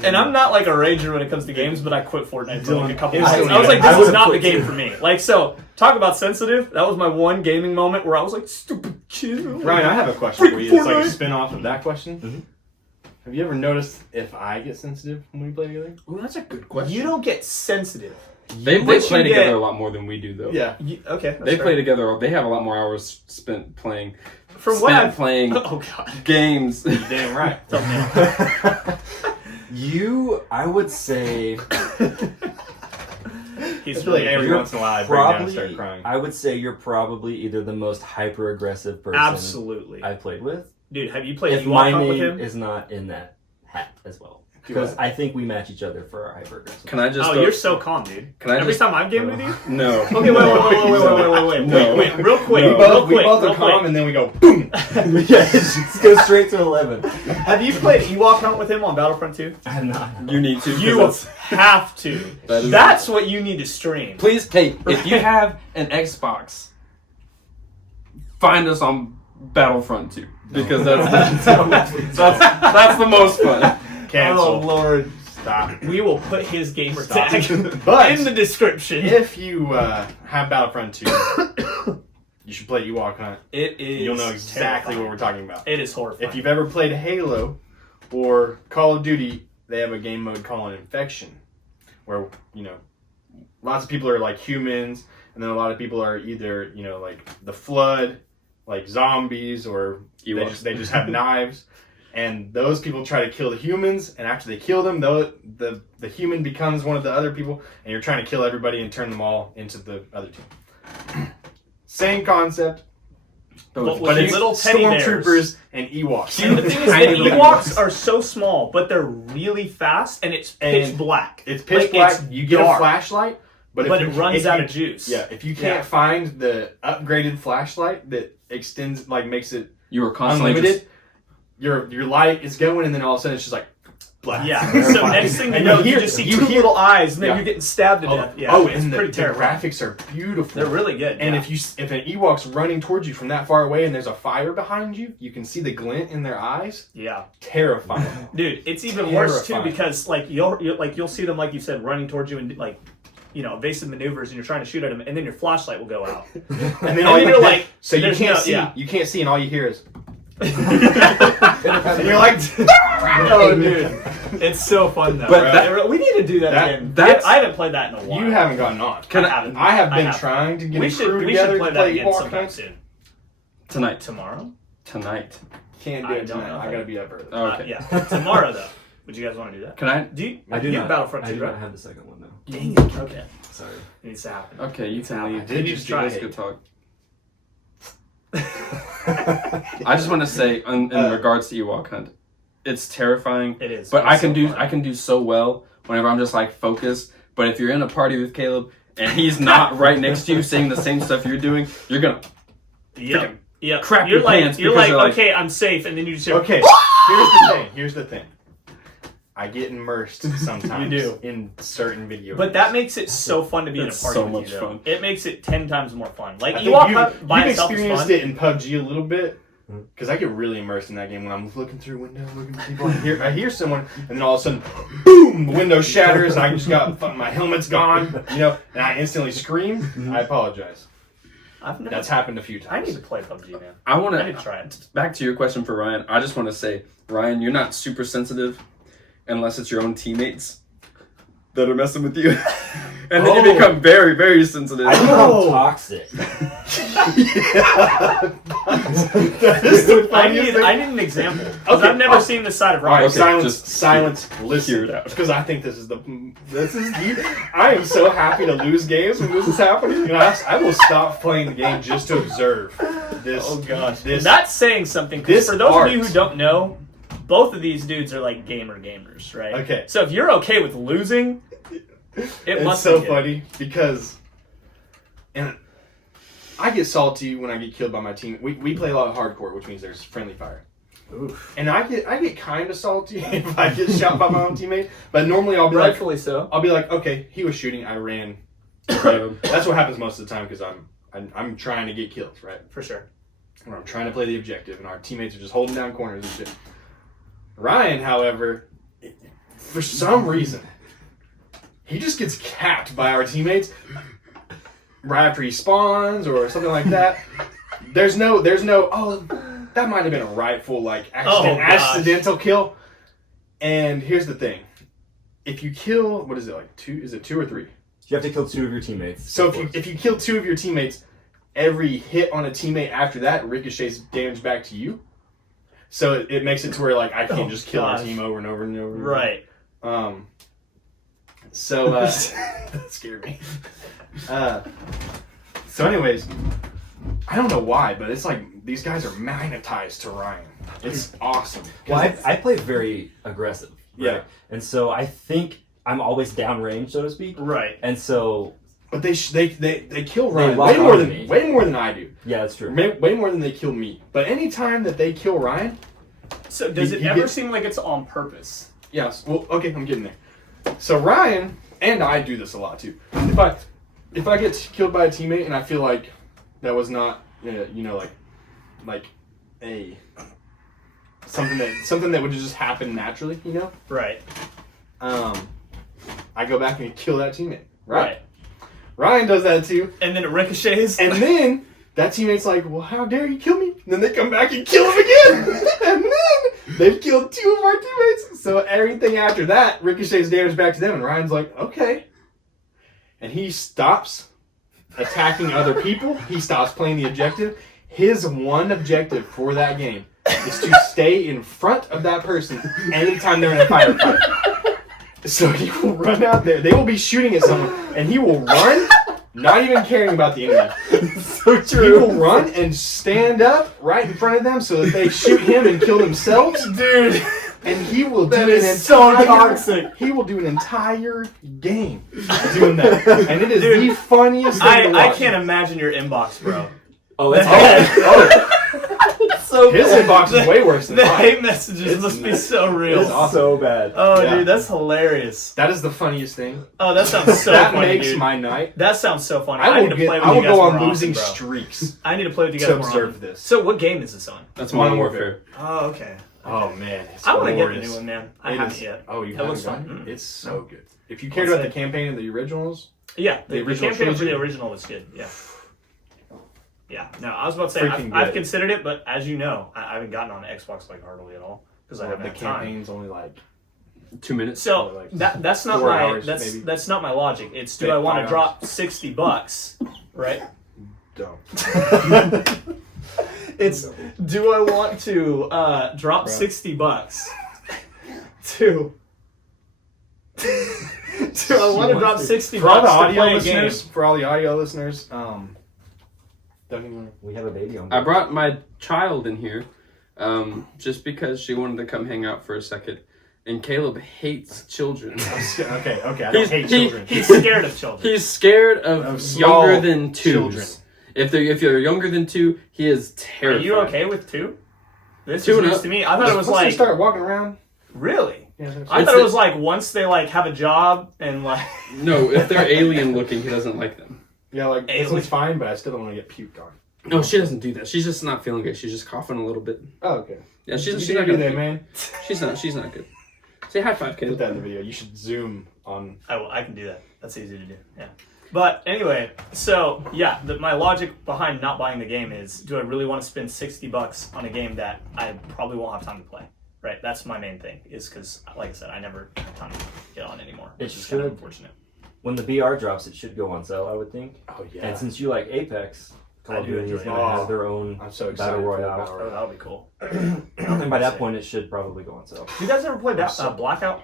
And I'm not like a rager when it comes to games, but I quit Fortnite for like a couple months. I was like, this is not the game for me. Like, so, talk about sensitive. That was my one gaming moment where I was like, stupid kid. Ryan, I have a question for you. It's like a spin off of that question. Mm-hmm. Have you ever noticed if I get sensitive when we play together? Ooh, that's a good question. You don't get sensitive. They play together a lot more than we do, though. Yeah. Okay. They play together. They have a lot more hours spent playing. Playing oh God. Games. Damn right. I would say... He's really every once in a while I break down and start crying. I would say you're probably either the most hyper-aggressive person absolutely I've played with. Dude, have you played if my name is not in that hat as well. Because I think we match each other for our hyper-aggressive. Can I just... you're so calm, dude. Every time I've gamed with you? No. Okay, wait. Real quick. We both are calm and then we go boom. Yeah, just go straight to 11. Have you played Ewok Hunt with him on Battlefront 2? I have not. You need to. You have to. That's what you need to stream. Please, Kate, if you have an Xbox, find us on Battlefront 2. Because that's the most fun. Cancel. Oh, Lord. Stop. We will put his gamer tag But in the description. If you have Battlefront 2, you should play Ewok Hunt. It is. You'll know exactly what we're talking about. It is horrifying. If you've ever played Halo or Call of Duty, they have a game mode called Infection, where, lots of people are like humans, and then a lot of people are either, like the Flood, like zombies, or they just have knives. And those people try to kill the humans, and after they kill them, the human becomes one of the other people, and you're trying to kill everybody and turn them all into the other team. Same concept, but it's little teddy stormtroopers and Ewoks. And the thing is that Ewoks are so small, but they're really fast, and it's pitch black. It's pitch black. You get a flashlight, but it runs out of juice. Yeah, if you can't find the upgraded flashlight that extends, like makes it unlimited, your light is going, and then all of a sudden it's just like black. Yeah. So next thing you know, you just see two little eyes, and then you're getting stabbed to death. Yeah. It's pretty terrible. The graphics are beautiful. They're really good. And if an Ewok's running towards you from that far away, and there's a fire behind you, you can see the glint in their eyes. Yeah. Terrifying. Dude, it's even worse too, because you'll see them, like you said, running towards you and like, evasive maneuvers, and you're trying to shoot at them, and then your flashlight will go out. and then you're like, so you can't see. Yeah. You can't see, and all you hear is. And you're like, oh, dude, it's so fun though. But we need to do that again. I haven't played that in a while. You haven't gotten on. I have been trying to get a crew together to play Ewok soon. Tonight, tomorrow, tonight. Can't do it tonight. I gotta be up early. Okay. Yeah, tomorrow though. Would you guys want to do that? Can I? I do not. Battlefront 2, I do not have the second one though. Dang it. Okay. Sorry. It needs to happen. Okay, you can leave. Did you just try it? Good talk. I just want to say, in regards to Ewok Hunt, it's terrifying. It is, but I can do so well whenever I'm just like focused. But if you're in a party with Caleb and he's not right next to you saying the same stuff you're doing, you're gonna crap your pants. You're like, okay, I'm safe, and then you just say, okay. Here's the thing. I get immersed sometimes. You do. In certain videos. But that makes it so fun to be in a party so with much you, fun. It makes it 10 times more fun. Like, Ewok Hunt by you've itself is experienced fun. it in PUBG a little bit. Because I get really immersed in that game when I'm looking through a window, looking at people. I hear someone, and then all of a sudden, boom! The window shatters, and I just got my helmet's gone. And I instantly scream. I apologize. That's happened a few times. I need to play PUBG, man. I need to try it. Back to your question for Ryan. I just want to say, Ryan, you're not super sensitive unless it's your own teammates that are messing with you. And then you become very, very sensitive. I know I'm toxic. I need an example. Because I've never seen this side of Ryan. Okay, silence. Listen, because I think this is I am so happy to lose games when this is happening. I will stop playing the game just to observe this. Oh gosh, that's saying something. For those of you who don't know, both of these dudes are like gamers, right? Okay. So if you're okay with losing, it's must so funny because, and I get salty when I get killed by my team. We play a lot of hardcore, which means there's friendly fire. Oof. And I get kind of salty if I get shot by my own teammate. But normally I'll be rightfully so. I'll be like, okay, he was shooting, I ran. That's what happens most of the time because I'm trying to get kills, right? For sure. Or I'm trying to play the objective, and our teammates are just holding down corners and shit. Ryan, however, for some reason, he just gets capped by our teammates right after he spawns or something like that. There's no, that might have been a rightful, accidental kill. And here's the thing. If you kill, what is it, like two? Is it 2 or 3? You have to kill 2 of your teammates. So if you kill 2 of your teammates, every hit on a teammate after that ricochets damage back to you. So it makes it to where, I can't just kill our team over and over and over. Right. So, that scared me. So anyways, I don't know why, but it's like these guys are magnetized to Ryan. It's awesome. Well, I play very aggressive. Right? Yeah. And so I think I'm always downrange, so to speak. Right. And so... But they kill Ryan way more than I do. Yeah, that's true. Way more than they kill me. But anytime that they kill Ryan... So does it ever seem like it's on purpose? Yes. Well, okay, I'm getting there. So Ryan, and I do this a lot too. If I get killed by a teammate and I feel like that was not, like a something that would just happen naturally, Right. I go back and kill that teammate. Right. Ryan does that too. And then it ricochets. And then that teammate's like, well, how dare you kill me? And then they come back and kill him again. And then they've killed 2 of our teammates. So everything after that ricochets damage back to them. And Ryan's like, okay. And he stops attacking other people. He stops playing the objective. His one objective for that game is to stay in front of that person anytime they're in a firefight. So he will run out there. They will be shooting at someone, and he will run, not even caring about the enemy. So true. He will run and stand up right in front of them so that they shoot him and kill themselves. Dude. And he will do so toxic. He will do an entire game doing that. And it is the funniest thing to watch. I can't imagine your inbox, bro. Oh, it's so his inbox is way worse than the mine. hate messages must be so real. It's so bad. Oh, yeah. Dude, that's hilarious. That is the funniest thing. Oh, that sounds so that funny, makes dude. my night. That sounds so funny. I need to play with you guys I will go on more losing often, bro. streaks. I need to play with you guys to more observe often. this. So, what game is this on? That's Modern Warfare. Oh, okay. Oh man, I want to get the new one, man. I haven't yet. Oh, you It haven't looks gotten fun. it? It's so good. If you cared about the campaign and the originals, Yeah, the original campaign for trilogy? the original was good. Yeah. Yeah. No, I was about to say Freaking I've good. considered it, but as you know, I haven't gotten on Xbox hardly at all because I haven't the had time. campaign's only like 2 minutes. So like that's not 4 my hours, that's maybe. that's not my logic. It's do Yeah, I want 5 to drop $60, right? don't. It's do I want to drop Right. $60 to do I want to drop $60 For all the to audio play a game? listeners, don't even. We have a baby on board. I brought my child in here just because she wanted to come hang out for a second. And Caleb hates children. Okay. I don't hate children. He's scared of children. He's scared of small younger than 2s. children. If you're younger than 2, he is Are terrified. you okay with 2? This 2 is and news up. to me. I thought it was Once they like start walking around. really. Yeah, I thought it was like once they have a job and No, if they're alien looking, he doesn't like them. yeah, like this Alien. one's fine, but I still don't want to get puked on. No, she doesn't do that. She's just not feeling good. She's just coughing a little bit. Oh, okay. Yeah, she's You not do good that, man. She's not good. Say high five, Put kid. that in the video. You should zoom on. I can do that. That's easy to do. Yeah. But anyway, so yeah, my logic behind not buying the game is: do I really want to spend $60 on a game that I probably won't have time to play? Right. That's my main thing. Is because, like I said, I never have time to get on anymore, which is kind of unfortunate. When the BR drops, it should go on sale, I would think. Oh yeah. And since you like Apex, Call of Duty is enjoy going to it. have their own I'm so excited battle for the royale. battle Oh, royale. that would be cool. And by that point, it should probably go on sale. You guys ever play so- Blackout?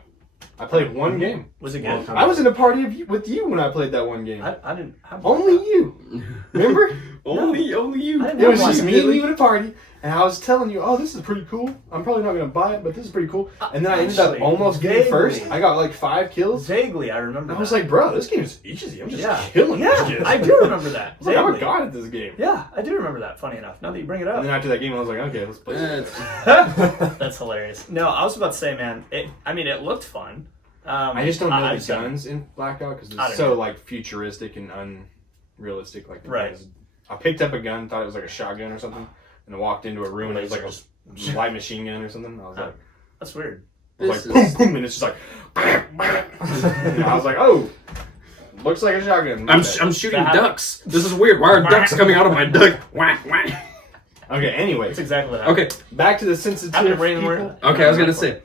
I played one game. Was it Long good? time. I was in a party with you when I played that one game. I didn't have Only you. Remember? Only you. I didn't It was have just one. me and you at a party, and I was telling you, "Oh, this is pretty cool. I'm probably not gonna buy it, but this is pretty cool." And then I ended up Actually, almost getting vaguely. first. I got like 5 kills. Vaguely, I remember. And I was that. like, "Bro, this game is easy. I'm just Yeah. killing these Yeah, kids." I do remember that. I was like, I'm a Vaguely. god at this game. Yeah, I do remember that. Funny enough, now that you bring it And up, then after that game, I was like, "Okay, let's play." that's hilarious. No, I was about to say, man. It looked fun. I just don't know the just don't- guns in Blackout because I it's don't so know. like futuristic and unrealistic. Like the Right. guns. I picked up a gun, thought it was like a shotgun or something, and I walked into a room and it was like a light machine gun or something. I was like, That's weird. This boom, is- boom, and it's just like, and I was like, oh, looks like a shotgun. I'm shooting That- ducks. This is weird. Why are ducks coming out of my duck? Whack, whack. Okay, anyways, That's exactly what happened. Okay, back to the Happened sensitive to Brandon people. Moore. okay. I was gonna say,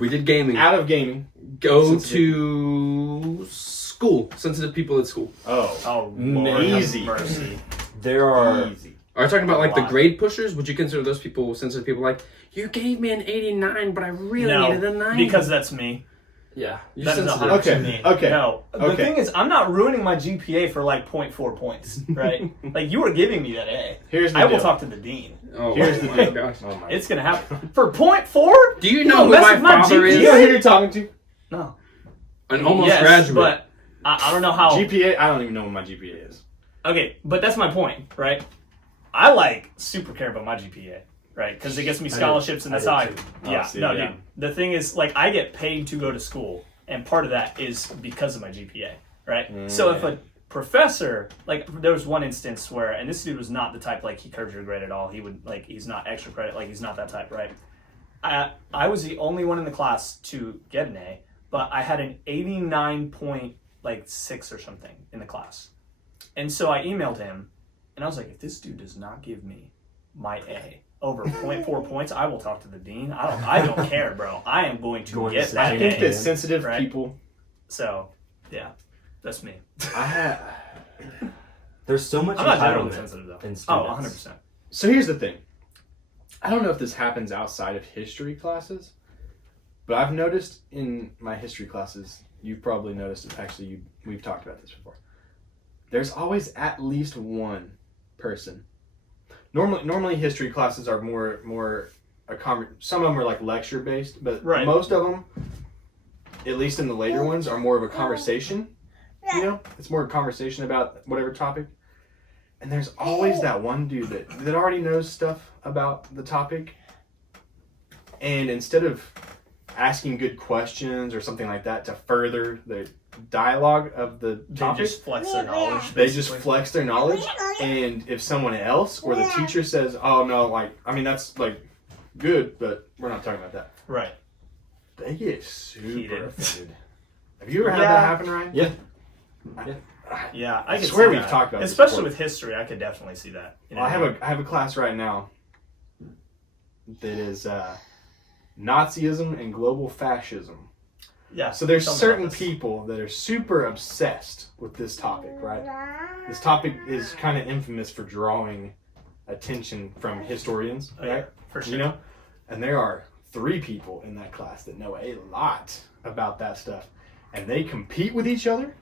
we did gaming. Out of gaming. Go Sensitive. to school. Sensitive people at school. Oh, Lord, Easy. have mercy. There are. Easy. Are you talking about like the lot. grade pushers? Would you consider those people sensitive people? Like, you gave me an 89, but I really needed a 9. because that's me. Yeah. You're That is sensitive. 100% Okay, me. okay, No, the okay. thing is, I'm not ruining my GPA for like 0.4 points, right? Like you were giving me that A. Here's the I will deal. talk to the dean. Oh, Here's the my deal. gosh. Oh my. It's gonna happen for 0.4. Do you know who mess my with my father Do is? you know who you're talking to? No. An almost Yes, graduate. but I don't know how. GPA. I don't even know what my GPA is. Okay, but that's my point, right? I like super care about my GPA, right? Because it gets me scholarships and that's how I I. do too. Yeah, see, no, yeah. dude. The thing is, like, I get paid to go to school, and part of that is because of my GPA, right? So if a professor, like, there was one instance where, and this dude was not the type like he curbs your grade at all. He would like he's not extra credit, like he's not that type, right? I was the only one in the class to get an A, but I had an 89.6 or something in the class. And so I emailed him, and I was like, if this dude does not give me my A over 0.4 points, I will talk to the dean. I don't care, bro. I am going to Going to get say that I think A. that sensitive Right. people. So, yeah, that's me. I have. There's so much I'm not generally entitlement sensitive, though. in Oh, students. 100%. So here's the thing. I don't know if this happens outside of history classes, but I've noticed in my history classes, you've probably noticed it. Actually, we've talked about this before. There's always at least one person. Normally history classes are more some of them are like lecture based, but Right. most of them, at least in the later ones, are more of a conversation. You know, it's more a conversation about whatever topic. And there's always that one dude that already knows stuff about the topic. And instead of asking good questions or something like that to further the dialogue of the They topic, just flex their knowledge. they just basically. flex their knowledge. And if someone else or the teacher says, oh no, like, I mean, that's like good, but we're not talking about that. Right. They get super Heated. offended. Have you ever had Yeah. that happen, Ryan? Yeah. Yeah, I I could swear see we've that. talked about this especially before. with history. I could definitely see that. You know? Well, I have a class right now that is Nazism and global fascism. yeah. So there's tell me about certain this. people that are super obsessed with this topic, right? This topic is kind of infamous for drawing attention from historians, Oh, yeah, right? for sure. You know? And there are 3 people in that class that know a lot about that stuff. And they compete with each other.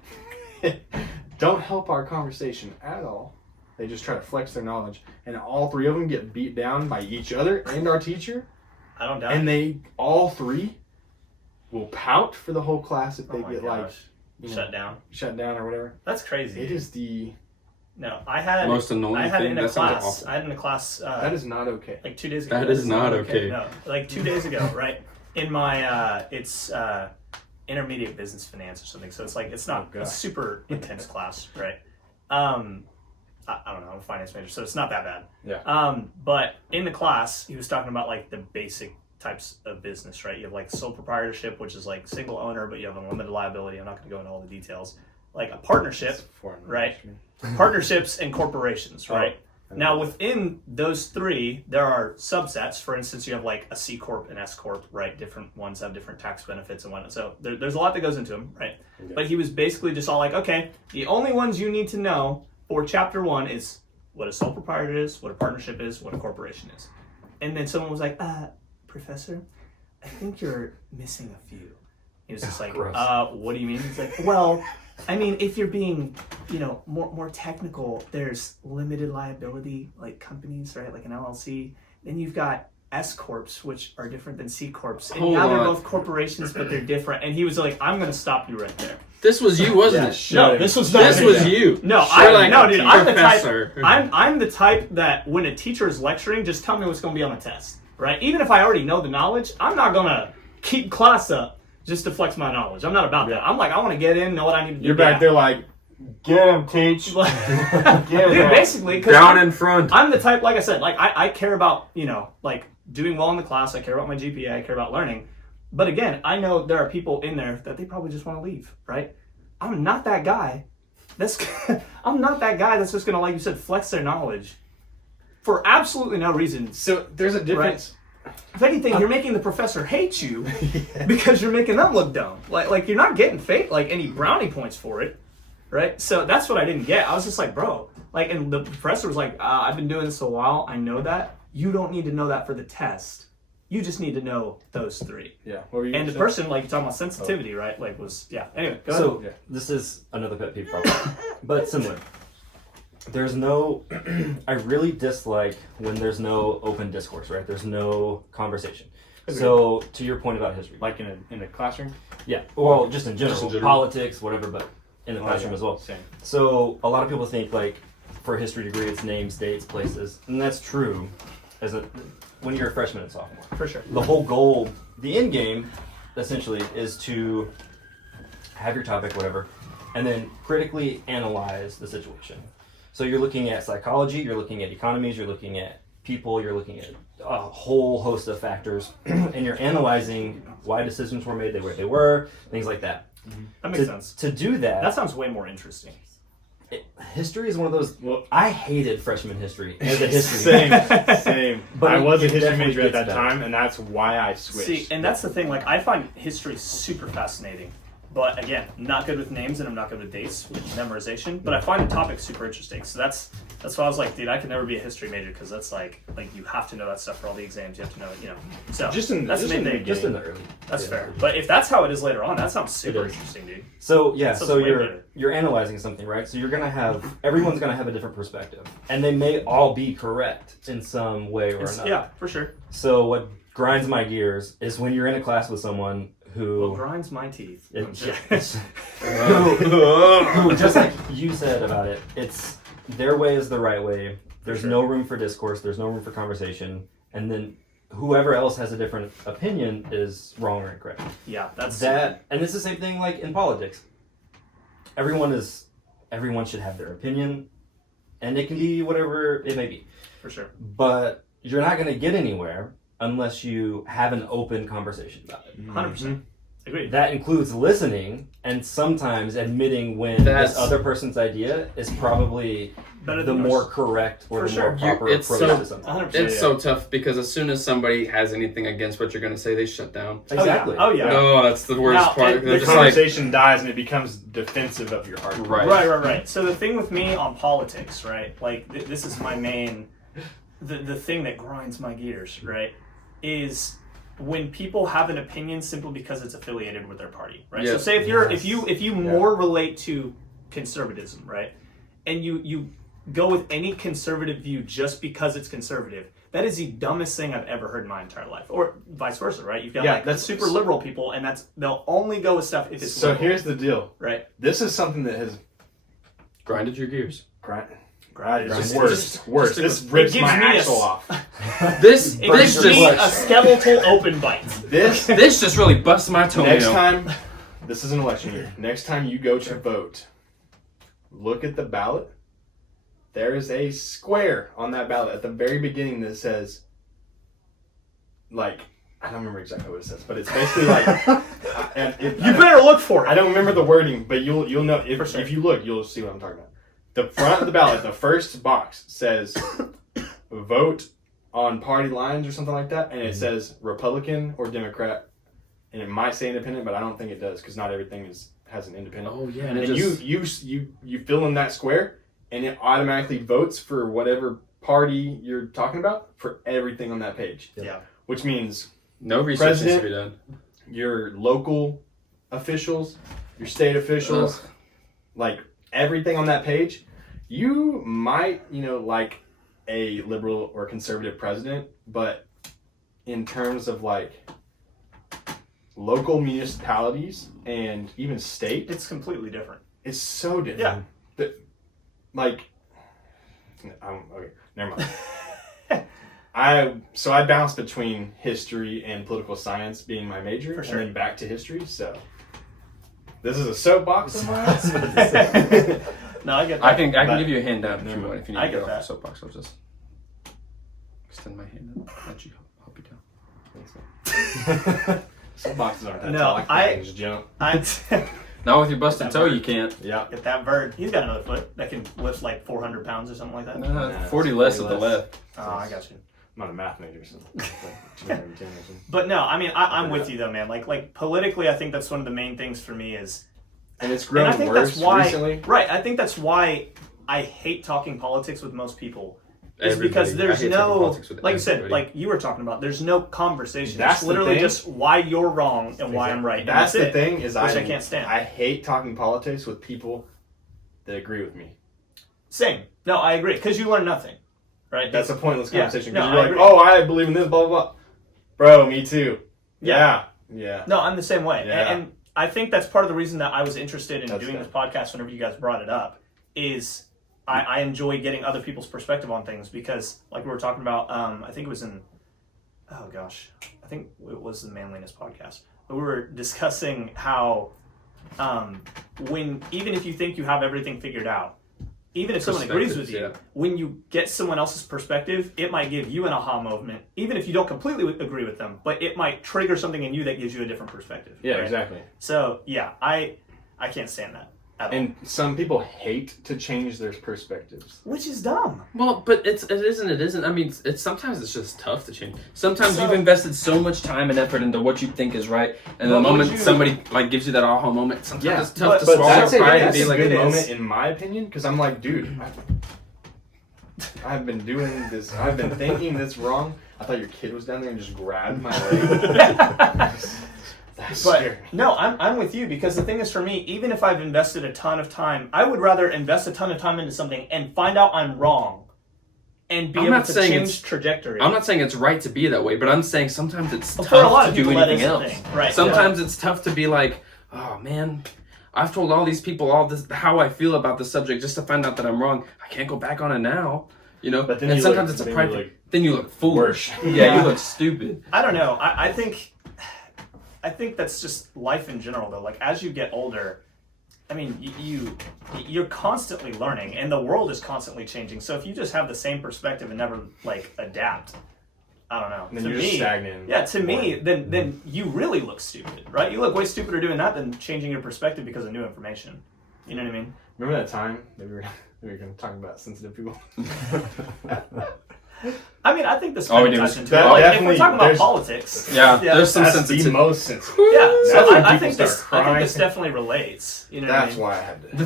Don't help our conversation at all. They just try to flex their knowledge. And all 3 of them get beat down by each other and our teacher. I don't doubt. And they, all 3, will pout for the whole class if Oh they my get gosh. you know, Shut down. shut down or whatever. That's crazy. It is the, No, I had Most annoying I had it thing? in a That sounds class. awful. I had it in a class. that is not okay. like 2 days ago. That is not okay. No, like 2 days ago, right? In my it's intermediate business finance or something. So it's like it's not Oh, a God. super intense class, right? I don't know. I'm a finance major, so it's not that bad. Yeah. But in the class, he was talking about like the basic types of business, right? You have like sole proprietorship, which is like single owner, but you have unlimited liability. I'm not going to go into all the details. Like a partnership, right? Partnerships and corporations, right? Now within those three, there are subsets. For instance, you have like a C Corp and S Corp, right? Different ones have different tax benefits and whatnot. So there's a lot that goes into them, right? Okay. But he was basically just all like, okay, the only ones you need to know for chapter 1 is what a sole proprietor is, what a partnership is, what a corporation is. And then someone was like, Professor, I think you're missing a few. He was just like, what do you mean? He's like, well, I mean, if you're being, more technical, there's limited liability, like companies, right? Like an LLC. Then you've got S Corps, which are different than C Corps. And now they're both corporations, but they're different. And he was like, I'm going to stop you right there. This was you, wasn't it? No, this was not. This was you. No, dude. I'm the type. I'm the type that when a teacher is lecturing, just tell me what's going to be on the test, right? Even if I already know the knowledge, I'm not going to keep class up just to flex my knowledge. I'm not about that. I'm like, I want to get in, know what I need to do. You're back there like, get him, teach. Dude, basically, because down in front. I'm the type, like I said, like I care about, like doing well in the class. I care about my GPA. I care about learning. But again, I know there are people in there that they probably just want to leave, right? I'm not that guy. I'm not that guy that's just gonna, like you said, flex their knowledge for absolutely no reason. So there's a difference. Right? If anything, you're making the professor hate you because you're making them look dumb. Like you're not getting any brownie points for it, right? So that's what I didn't get. I was just like, bro, and the professor was like, I've been doing this a while. I know that. You don't need to know that for the test. You just need to know those three. Yeah. What were you and the person, you're talking about sensitivity, right? Anyway, go so ahead. this is another pet peeve problem, but similar. There's no, I really dislike when there's no open discourse, right? There's no conversation. Agreed. So to your point about history. Like in a classroom? Yeah. Well, just in general. Politics, whatever, but in the classroom as well. Same. So a lot of people think for a history degree, it's names, dates, places, and that's true when you're a freshman and sophomore. For sure. The whole goal, the end game, essentially, is to have your topic, whatever, and then critically analyze the situation. So you're looking at psychology, you're looking at economies, you're looking at people, you're looking at a whole host of factors, and you're analyzing why decisions were made the way they were, things like that. Mm-hmm. That makes sense. To do that sounds way more interesting. History is one of those. Well, I hated freshman history. Same. But I was a history major at that better. Time, and that's why I switched. See, and that's the thing. I find history super fascinating, but again, not good with names, and I'm not good with dates, with memorization. But I find the topic super interesting. So that's why I was like, dude, I could never be a history major because that's like you have to know that stuff for all the exams. You have to know it, So just in the early. That's fair. But if that's how it is later on, that sounds super interesting, dude. So you're analyzing something, right? So you're gonna have everyone's gonna have a different perspective, and they may all be correct in some way or another. Yeah, for sure. So what grinds my gears is when you're in a class with someone who grinds my teeth. who, just like you said about it, it's their way is the right way. There's no room for discourse. There's no room for conversation, and then whoever else has a different opinion is wrong or incorrect. Yeah, that's that, and it's the same thing like in politics. Everyone should have their opinion, and it can be whatever it may be. For sure. But you're not going to get anywhere unless you have an open conversation about it. 100%. Agreed. That includes listening and sometimes admitting when this other person's idea is probably the more correct or the more proper approach to something. It's so tough because as soon as somebody has anything against what you're going to say, they shut down. Exactly. Oh yeah. Oh, that's the worst part. The conversation dies and it becomes defensive of your argument. Right. So the thing with me on politics, right? This is my main, the thing that grinds my gears, right? Is when people have an opinion simply because it's affiliated with their party, right? Yes. So say if you more relate to conservatism, right, and you go with any conservative view just because it's conservative, that is the dumbest thing I've ever heard in my entire life, or vice versa, right? You've got that's super liberal people, and they'll only go with stuff if it's so. liberal. Here's the deal, right? This is something that has grinded your gears. Worse. This rips my axle off. This gives me a skeletal open bite. This just really busts my toenail. Next time, this is an election year. Next time you go to vote, look at the ballot there is a square on that ballot at the very beginning that says, like, I don't remember exactly what it says, but it's basically like, you better look for it. I don't remember the wording, but you'll know if you look, you'll see what I'm talking about. The front of the ballot, the first box says, vote on party lines or something like that, and it says Republican or Democrat, and it might say independent, but I don't think it does because not everything has an independent. Oh yeah, and you fill in that square, and it automatically votes for whatever party you're talking about for everything on that page. Yeah. Which means no research needs to be done. Your local officials, your state officials, like everything on that page, you might, like a liberal or conservative president, but in terms of like local municipalities and even state, It's completely different. it's so different. Yeah. Okay, never mind. I bounced between history and political science being my major, For sure. and then back to history. So this is a soapbox of mine. No, I get that. I can give you a hand down if you want. If you need I to get get off that. the soapbox, I'll just extend my hand and let you help you down. Soapboxes aren't that No, tall. I- Can just jump. Not with your busted toe, you can't. Yeah. Get that bird. He's got another foot that can lift like 400 pounds or something like that. Nah, 40 it's less 40 at the less. left. Oh, I got you. I'm not a math major, so like 210 or something. But no, I mean, I'm with you though, man. Like politically, I think that's one of the main things for me is, And it's and grown I think worse that's why, recently. right? I think that's why I hate talking politics with most people. Is Everybody. because I there's hate talking no, politics with like you said, everybody. like you were talking about, there's no conversation. That's it's the literally thing. just why you're wrong and why I'm right. And That's the it. thing is Which I can't stand. I hate talking politics with people that agree with me. Same. No, I agree because you learn nothing, right? That's a pointless Yeah. conversation. No, Because I you're like, agree. oh, I believe in this, blah, blah, blah. Bro, me too. Yeah. Yeah. No, I'm the same way. Yeah. And I think that's part of the reason that I was interested in That's doing good. this podcast whenever you guys brought it up is I enjoy getting other people's perspective on things because like we were talking about, I think it was in, I think it was the Manliness podcast. But we were discussing how when, even if you think you have everything figured out, even if someone agrees with you, Yeah. when you get someone else's perspective, it might give you an aha moment, even if you don't completely agree with them, but it might trigger something in you that gives you a different perspective. Yeah, right? exactly. So, yeah, I can't stand that at all. And some people hate to change their perspectives. Which is dumb. Well, but it isn't. I mean, sometimes it's just tough to change. Sometimes So- you've invested so much time and effort into what you think is right, and the But would moment you- somebody like gives you that aha moment, sometimes Yeah, it's tough to But swallow that's pride and that's be a like, good it is. moment in my opinion, because I'm like, dude, I've been doing this. I've been thinking this wrong. I thought your kid was down there and just grabbed my leg. That's But scary. no, I'm with you because the thing is for me, even if I've invested a ton of time, I would rather invest a ton of time into something and find out I'm wrong and be I'm able not to saying change it's- trajectory. I'm not saying it's right to be that way, but I'm saying sometimes it's Well, for a lot tough of to do people, that anything is the else. thing. Right, Sometimes it's tough to be like, oh man, I've told all these people all this how I feel about the subject just to find out that I'm wrong. I can't go back on it now, you know. But then and you sometimes look- it's a then you private. look Then you look foolish. Yeah, you look stupid. I don't know. I think that's just life in general, though. Like as you get older, I mean, you're constantly learning, and the world is constantly changing. So if you just have the same perspective and never like adapt, I don't know. And then to you're me, just stagnant. yeah, to me, then you really look stupid, right? You look way stupider doing that than changing your perspective because of new information. You know what I mean? Remember that time that we were going to talk about sensitive people? I mean, I think this Oh, kind we of did. ties into That it. Like, if we're definitely- talking about there's- politics, Yeah, there's some That's sensitivity. the most sensitive. yeah. That's So when I people think start this crying. definitely relates. You know, That's what I mean? why I had to.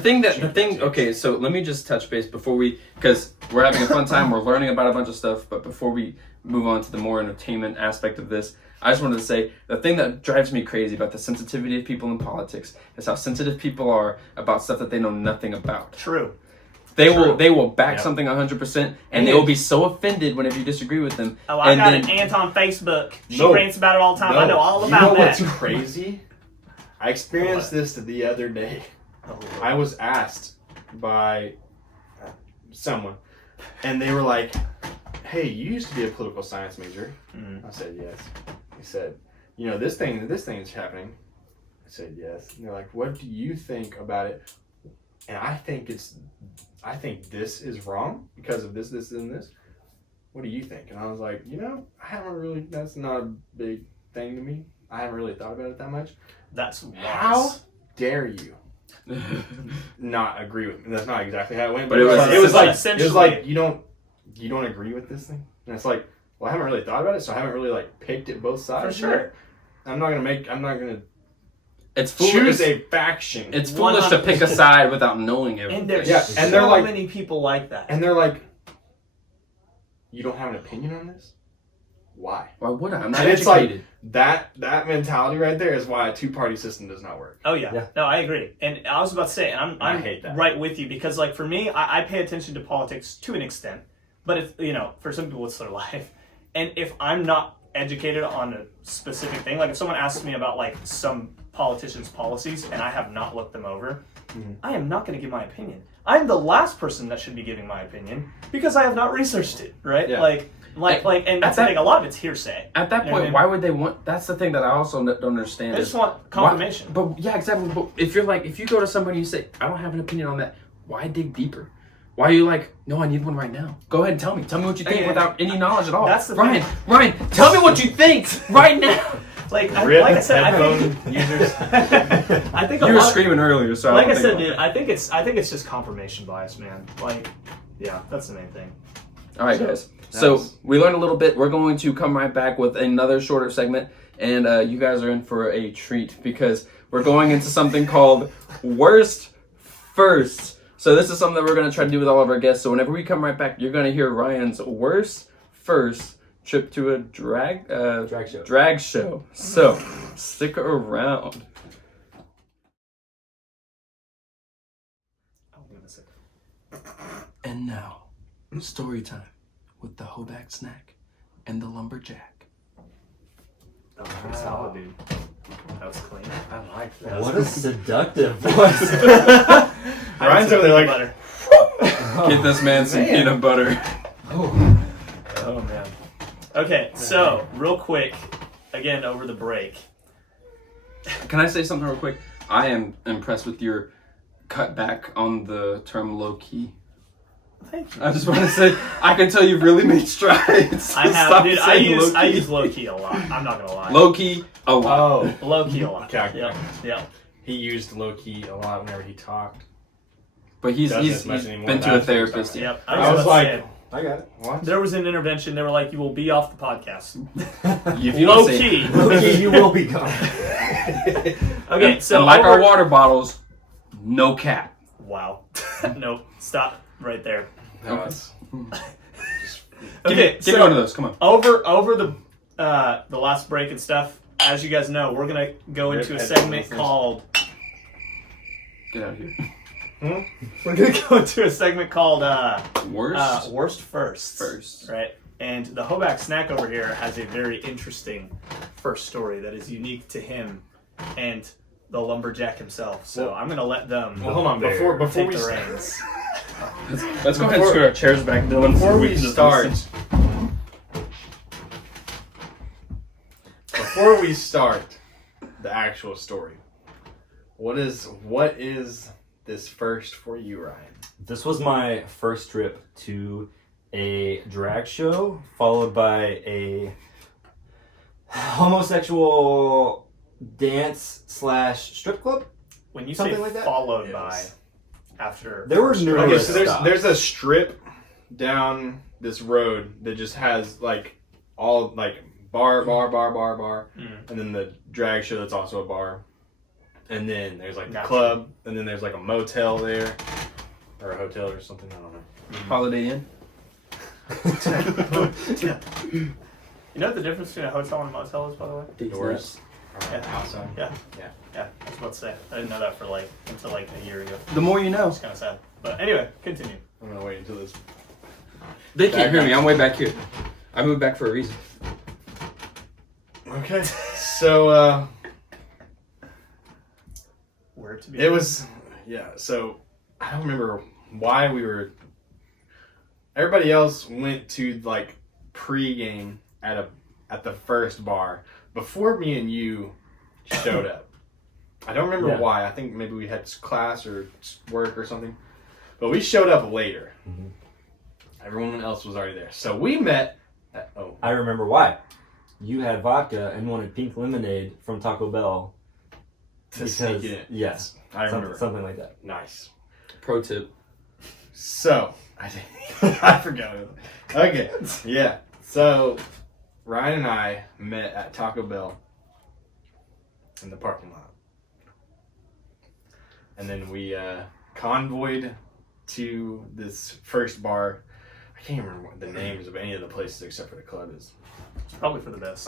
The thing. Okay, so let me just touch base before we, because we're having a fun time. We're learning about a bunch of stuff, but before we move on to the more entertainment aspect of this, I just wanted to say the thing that drives me crazy about the sensitivity of people in politics is how sensitive people are about stuff that they know nothing about. True. They True. will back Yeah. something 100%, and they will be so offended whenever you disagree with them. Oh, I and got then, an aunt on Facebook. She No. rants about it all the time. I know all You about know that. what's crazy? I experienced this the other day. I was asked by someone, and they were like, "Hey, you used to be a political science major." I said, "Yes." He said, "You know, this thing is happening." I said, "Yes." And they're like, "What do you think about it? and I think this is wrong because of this, and this. What do you think? And I was like, that's not a big thing to me. I haven't really thought about it that much. That's wise. How dare you not agree with me? That's not exactly how it went, but It it was essentially- like you don't agree with this thing, and it's like, well, I haven't really thought about it, so I haven't really like picked at both sides. For sure. I'm not gonna It's choose foolish. a faction. It's foolish to pick a side without knowing everything. And there's Yeah, and they're so like- many people like that. And they're like, you don't have an opinion on this? Why? Why would I? I'm not And it's like educated. that mentality right there is why a two-party system does not work. Oh yeah. Yeah. No, I agree. And I was about to say, and I I'm hate that. right with you because like for me, I pay attention to politics to an extent, but it's for some people it's their life. And if I'm not educated on a specific thing, like if someone asks me about like some politician's policies and I have not looked them over, I am not going to give my opinion. I'm the last person that should be giving my opinion because I have not researched it, right? Yeah. And that's the thing. A lot of it's hearsay. At that You know what I point, mean? why would they want? That's the thing that I also don't understand. They just is want confirmation. But yeah, exactly. But if you go to somebody and you say, I don't have an opinion on that, why dig deeper? Why are you like, no, I need one right now? Go ahead and tell me. Tell me what you think Yeah. without any knowledge at all. That's the Ryan, thing. Ryan, tell me what you think right now. Like Rip I said, I think headphone users. I think a You were lot- screaming earlier, so Like don't I think said, about it. dude, I think it's just confirmation bias, man. Like, yeah, that's the main thing. All right, guys. So we learned a little bit. We're going to come right back with another shorter segment, and you guys are in for a treat because we're going into something called Worst First. So this is something that we're going to try to do with all of our guests. So whenever we come right back, you're going to hear Ryan's Worst First trip to a drag show. Drag show. So stick around. And now, story time with the Hoback snack and the lumberjack. That was pretty solid, dude. That was clean. I like that. What a seductive voice. Ryan's over there like, butter. Get this man some Man. peanut butter. Oh man. Okay, so real quick, again over the break. Can I say something real quick? I am impressed with your cutback on the term low key. Thank you. I just want to say, I can tell you've really made strides. I have, Stop dude. I saying use low-key. low key a lot. I'm not gonna lie. Low key a lot. oh, Low key a lot. Okay. Yep. Yep. he used low key a lot whenever he talked. But he's Doesn't he's much anymore. been to a That's what I'm therapist. talking Yep. I was about to like, say, I got it. What? there was an intervention. They were like, "You will be off the podcast." If you Low don't say- key. Okay, you will be gone. Okay, so and like over- our water bottles, no cap. Wow. Nope. Stop right there. No, it's- Okay, Give me one of those. Come on. over the last break and stuff. As you guys know, we're gonna go Rip into a headphones segment first. called. Get out of here. We're gonna go into a segment called Worst Worst Firsts. first. Right. And the Hoback snack over here has a very interesting first story that is unique to him and the lumberjack himself. So Well- I'm gonna let them Well, hold on. Before take we the start, reins. Let's go ahead and scoot our chairs back, Dylan. before so we can just start, listen. before we start the actual story, what is this first for you, Ryan? This was my first trip to a drag show, followed by a homosexual dance / strip club. When you Something say like that? followed Yes. by, after There were first numerous- Okay, round. so Stop. there's a strip down this road that just has like all like bar, Mm. and then the drag show that's also a bar, and then there's like the Gotcha. club, and then there's like a motel there, or a hotel or something. I don't know. Holiday Inn. You know what the difference between a hotel and a motel is, by the way? Doors are Yeah. outside. Yeah. Yeah. Yeah, I was about to say. I didn't know that for until a year ago. The more you know. It's kind of sad. But anyway, continue. I'm gonna wait until this. They can't hear me. I'm way back here. I moved back for a reason. Okay. So Where to be? it was, yeah. So I don't remember why we were. Everybody else went to like pre-game at the first bar before me and you showed up. I don't remember Yeah. why. I think maybe we had class or work or something. But we showed up later. Mhm. Everyone else was already there. So we met at, I remember why. You had vodka and wanted pink lemonade from Taco Bell. to sneak in. Yes. I remember. Something like that. Nice. Pro tip. So, I forgot. Okay, yeah. So, Ryan and I met at Taco Bell in the parking lot. And then we convoyed to this first bar. I can't remember what the names of any of the places except for the club is. It's probably for the best.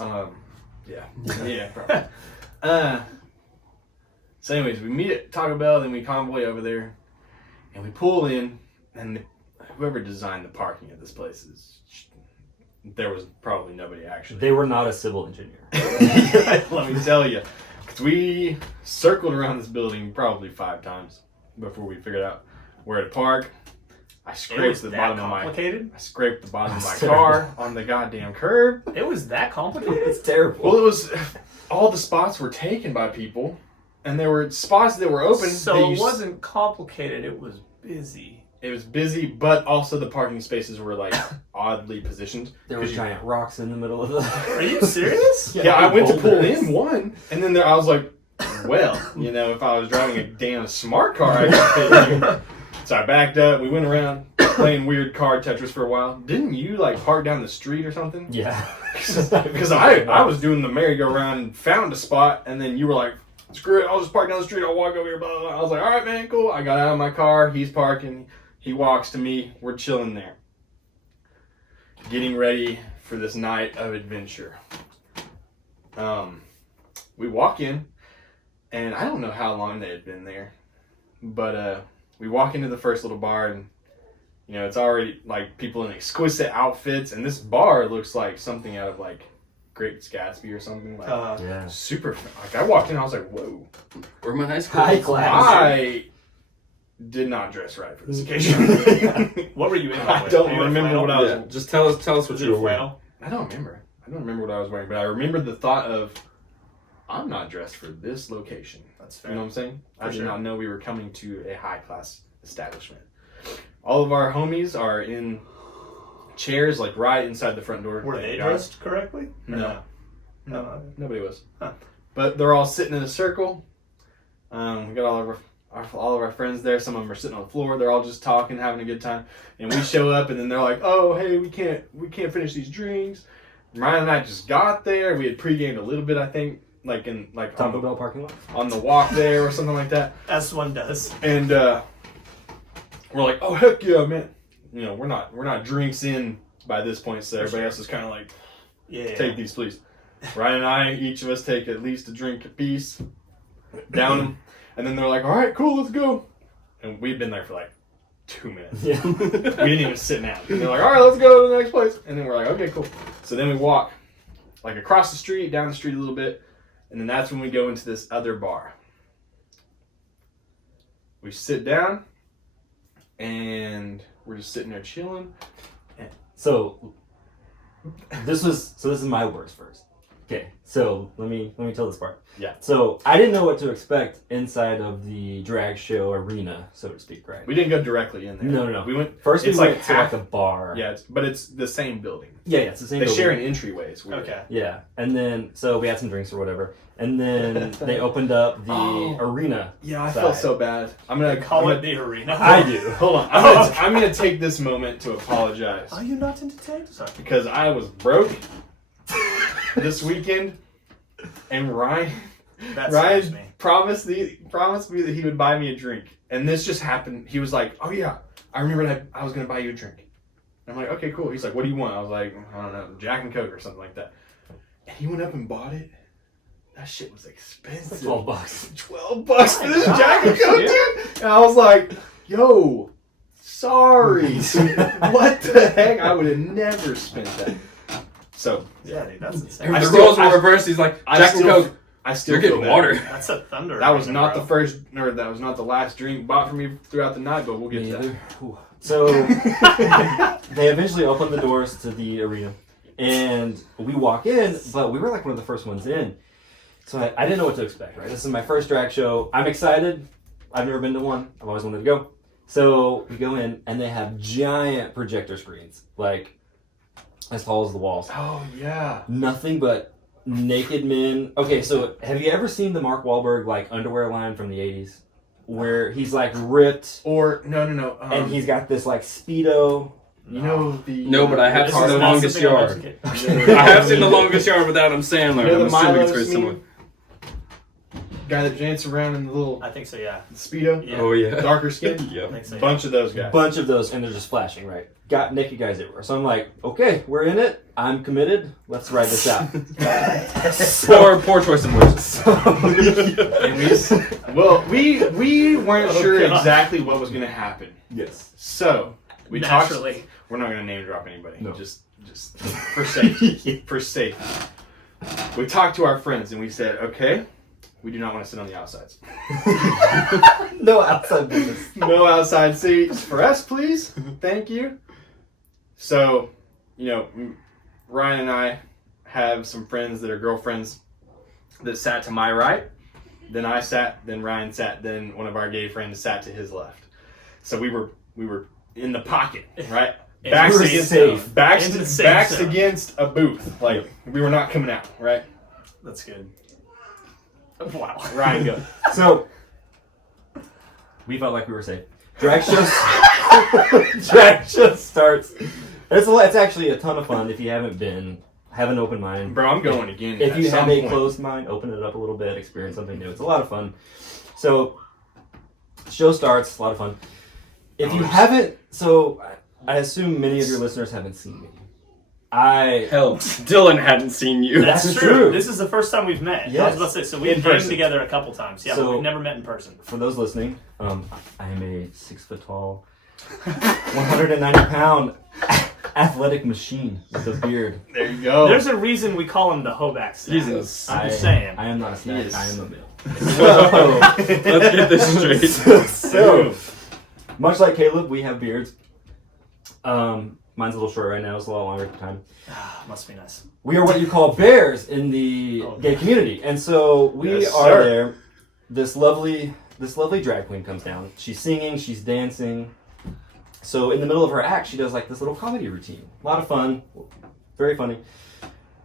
Yeah. Yeah, probably. So anyways, we meet at Taco Bell, then we convoy over there, and we pull in, and whoever designed the parking at this place there was probably nobody actually. They were not a civil engineer. Let me tell you, 'cause we circled around this building probably 5 times before we figured out where to park. I scraped the bottom of my car on the goddamn curb. It was that complicated? It's terrible. Well, it was all the spots were taken by people, and there were spots that were open. So it wasn't complicated, it was busy. It was busy, but also the parking spaces were like oddly positioned. There were giant rocks in the middle of the. Are you serious? Yeah, I went to pull in one, and then I was like, well, if I was driving a damn smart car, I could fit in here. So I backed up. We went around playing weird card Tetris for a while. Didn't you park down the street or something? Yeah. Because I was doing the merry-go-round and found a spot, and then you were like, screw it, I'll just park down the street. I'll walk over here. Blah, blah, blah. I was like, all right, man, cool. I got out of my car. He's parking. He walks to me. We're chilling there, getting ready for this night of adventure. We walk in, and I don't know how long they had been there, but we walk into the first little bar, and it's already like people in exquisite outfits, and this bar looks like something out of like Great Gatsby or something. Like Yeah. super. Like I walked in, I was like, whoa. Where my high school? High class. I did not dress right for this occasion. What were you in? I don't remember what I was. Yeah, just tell us what Was you it were a wearing. flannel? I don't remember what I was wearing, but I remember the thought of, I'm not dressed for this location. That's You fair. know what I'm saying? I did sure. not know we were coming to a high class establishment. All of our homies are in chairs, like right inside the front door. Were they Thank God. dressed correctly? Or No. No. Nobody was. Huh. But they're all sitting in a circle. We got all of our friends there. Some of them are sitting on the floor. They're all just talking, having a good time. And we show up, and then they're like, "Oh, hey, we can't finish these drinks." Ryan and I just got there. We had pre-gamed a little bit, I think, like Taco Bell parking lot. on the walk there or something like that. As one does. And we're like, "Oh heck yeah, man!" We're not drinks in by this point, so everybody else is kind of like, Yeah. "Take these, please." Ryan and I, each of us take at least a drink apiece, down them, and then they're like, "All right, cool, let's go." And we'd been there for like 2 minutes. Yeah. We didn't even sit down. And they're like, "All right, let's go to the next place." And then we're like, "Okay, cool." So then we walk like across the street, down the street a little bit, and then that's when we go into this other bar. We sit down, and we're just sitting there chilling. So this is my worst first. Okay, so let me tell this part. Yeah. So I didn't know what to expect inside of the drag show arena, so to speak, right? We didn't go directly in there. No. We went First, it's we like went to half- like a bar. Yeah, but it's the same building. Yeah, it's the same. They building. share an entryway. It's weird. Okay. Yeah, and then so we had some drinks or whatever, and then they opened up the Oh. arena. Yeah, I side. felt so bad. I'm gonna Call it the arena. I do. Hold on. I'm gonna take this moment to apologize Are you not entertained? Sorry. because I was broke this weekend, and Ryan That scares me. promised me that he would buy me a drink, and this just happened. He was like, "Oh yeah, I remember that I was gonna buy you a drink." And I'm like, "Okay, cool." He's like, "What do you want?" I was like, "I don't know, Jack and Coke or something like that." And he went up and bought it. That shit was expensive. $12. $12 for this Jack and Coke, dude. And I was like, "Yo, sorry." What the heck? I would have never spent that. So Yeah, dude, that's insane. The still- roles were reversed. He's like, I Jack and still- Coke. I still You're feel getting bad. water. That's a thunder. That was arena, not bro. the first, or that was not the last drink bought for me throughout the night, but we'll get Me to that. either. Ooh. So they eventually opened the doors to the arena, and we walk in, but we were like one of the first ones in. So I didn't know what to expect, right? This is my first drag show. I'm excited. I've never been to one. I've always wanted to go. So we go in, and they have giant projector screens, like as tall as the walls. Oh, yeah. Nothing but naked men. Okay, so have you ever seen the Mark Wahlberg, like, underwear line from the 80s? Where he's, like, ripped. Or, no. And he's got this, like, Speedo. You know the... No, but I have seen The Longest Yard. I I have seen The Longest Yard with Adam Sandler. You know I'm the assuming it's Milo's very similar. meme? Guy that jants around in the little I think so, yeah. Speedo? Yeah. Oh, yeah. Darker skin? I Yep. think so, yeah. Bunch of those guys. Bunch of those, and they're just flashing, right? Got naked guys everywhere. So I'm like, okay, we're in it. I'm committed. Let's ride this out. Poor choice of words. And we weren't sure God. exactly what was going to happen. Yes. So we talked. Naturally. We're not going to name drop anybody. No. Just for safety. For safety. We talked to our friends and we said, okay, we do not want to sit on the outsides. No outside business. No outside seats for us, please. Thank you. So, Ryan and I have some friends that are girlfriends that sat to my right. Then I sat, then Ryan sat, then one of our gay friends sat to his left. So we were in the pocket, right? Backs Into the against safe. backs, Into the safe backs zone. against a booth. Like we were not coming out, right? That's good. Wow. Ryan, go. So, we felt like we were safe. Drag show starts. It's actually a ton of fun if you haven't been. Have an open mind. Bro, I'm going again. If at you some have a point. closed mind, open it up a little bit, experience something new. It's a lot of fun. So, show starts, a lot of fun. If you haven't, so I assume many of your listeners haven't seen me. Hell, Dylan hadn't seen you. That's That's true. true. This is the first time we've met. I Yes. was about to say, so we've In been person. together a couple times. Yeah, So- but we've never met in person. For those listening, I am a 6 foot tall, 190 pound athletic machine with a beard. There you go. There's a reason we call him the Hoback snack. Jesus. I'm just saying. I am not a snack. Yes. I am a male. Let's get this straight. So, much like Caleb, we have beards. Mine's a little short right now. It's a lot longer at the time. Must be nice. We are what you call bears in the Oh, gay community, and so we Yes, are sir. there. This lovely drag queen comes down. She's singing. She's dancing. So in the middle of her act, she does like this little comedy routine. A lot of fun, very funny.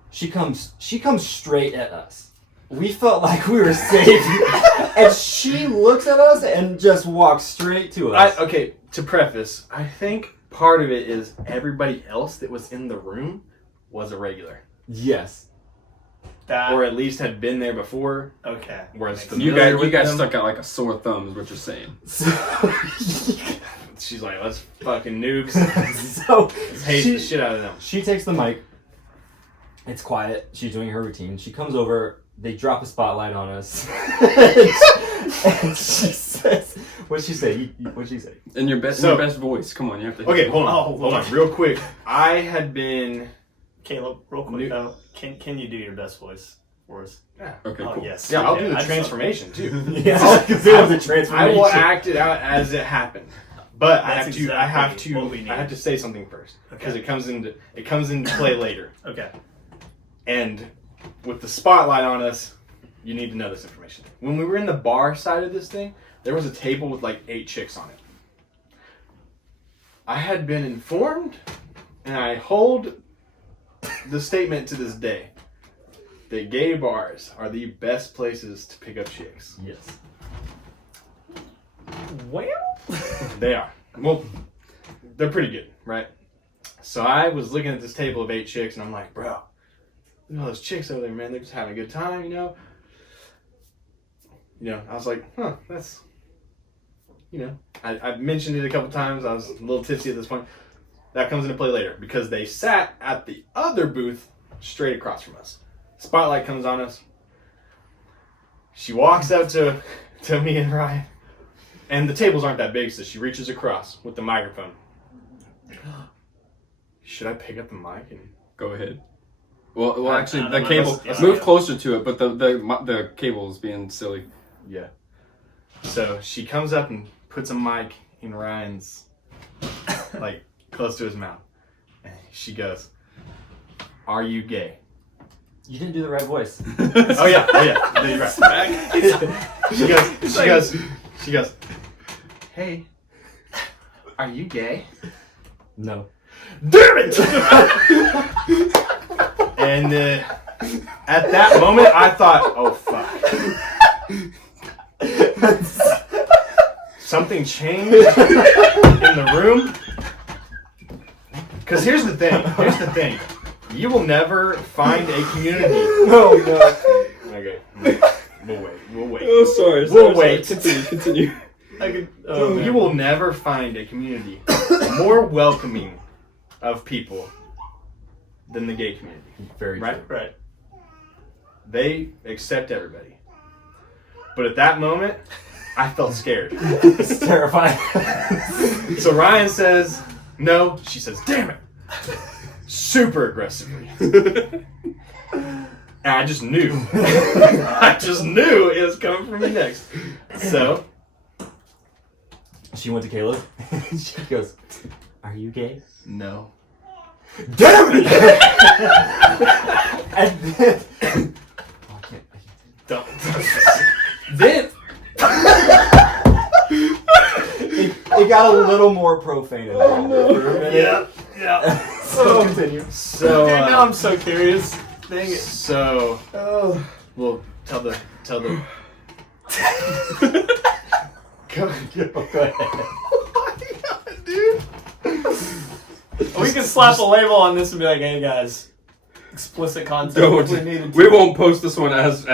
She comes straight at us. We felt like we were safe, and she looks at us and just walks straight to us. Okay, to preface, I think part of it is everybody else that was in the room was a regular. Yes. That, Or at least had been there before. okay. Whereas Makes You familiar guys with them. stuck out like a sore thumb, is what you're saying. She's like, let's fucking nukes. So Hate she- the shit out of them. She takes the mic. It's quiet. She's doing her routine. She comes over. They drop a spotlight on us. And she says, what'd she say? What'd she say? In your best voice. Come on, you have to. Okay, hold on. Oh, hold on, real quick. I had been. Caleb, real quick though, can you do your best voice for us? Okay, Oh, cool. yes. Yeah, I'll do I the just- transformation too. Yeah, because it was a I transformation. will act it out as it happened. But That's I have exactly what we need. to say something first because Okay. it comes into play later. Okay. And with the spotlight on us, you need to know this information. When we were in the bar side of this thing, there was a table with like 8 chicks on it. I had been informed, and I hold the statement to this day, that gay bars are the best places to pick up chicks. Yes. Well, They are. Well, they're pretty good, right? So I was looking at this table of 8 chicks, and I'm like, bro, look at all those chicks over there, man. They're just having a good time, you know? I was like, huh, that's, I've mentioned it a couple times. I was a little tipsy at this point. That comes into play later because they sat at the other booth straight across from us. Spotlight comes on us. She walks up to me and Ryan. And the tables aren't that big, so she reaches across with the microphone. Should I pick up the mic and Go ahead. Well, I actually, don't the know, cable. let's Move go. closer to it, but the cable is being silly. yeah. So she comes up and puts a mic in Ryan's, like, close to his mouth. And she goes, "Are you gay?" You didn't do the right voice. Oh yeah. You're right. She goes, hey, are you gay? No. Damn it! And at that moment, I thought, oh fuck. Something changed in the room. Because here's the thing. You will never find a community. No. Okay. We'll wait. Oh, sorry. We'll wait. Continue. You will never find a community more welcoming of people than the gay community. Very Right? true. Right. They accept everybody. But at that moment, I felt scared. It's terrifying. So Ryan says, no. She says, damn it. Super aggressively. And I just knew. It was coming from me next. So She went to Caleb. She goes, "Are you gay?" no. Damn it! And then, I can't. Don't. Then It got a little more profane. yeah. So continue. So Dude, now I'm so curious. Dang it. So we'll tell the Go ahead. dude. We can slap a label on this and be like, hey guys, explicit content. Don't. if we needed to. We won't post this one as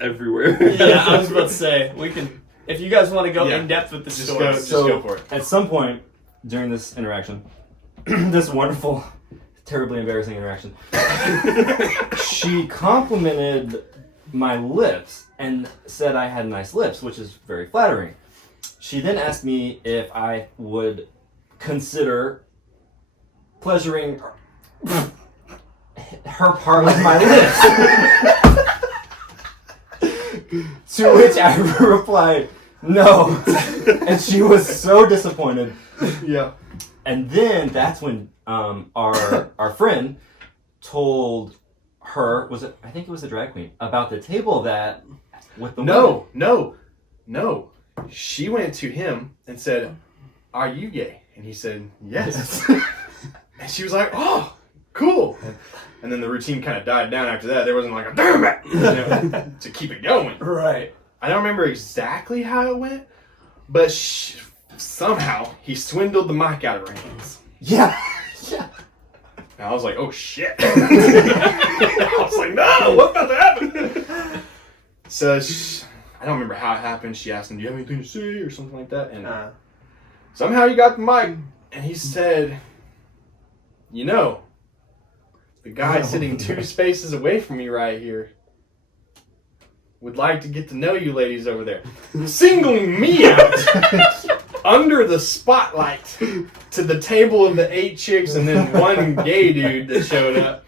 everywhere. Yeah, I was about to say, we can, if you guys want to go Yeah. in depth with the Just story. go. Just go for it. At some point during this interaction, this wonderful, terribly embarrassing interaction, she complimented my lips and said I had nice lips, which is very flattering. She then asked me if I would consider pleasuring her part with my lips. To which I replied, no. And she was so disappointed. Yeah. And then that's when our friend told her, I think it was the drag queen, about the table that with the women. No. She went to him and said, "Are you gay?" And he said, "Yes." And she was like, "Oh, cool." And then the routine kind of died down after that. There wasn't like a damn it to keep it going. Right. I don't remember exactly how it went, but somehow he swindled the mic out of her hands. Yeah. And I was like, oh shit. I was like, no, what's about to happen? So I don't remember how it happened. She asked him, do you have anything to say or something like that? And somehow he got the mic and he said, you know, the guy sitting 2 spaces away from me right here would like to get to know you ladies over there. Singling me out under the spotlight to the table of the 8 chicks and then one gay dude that showed up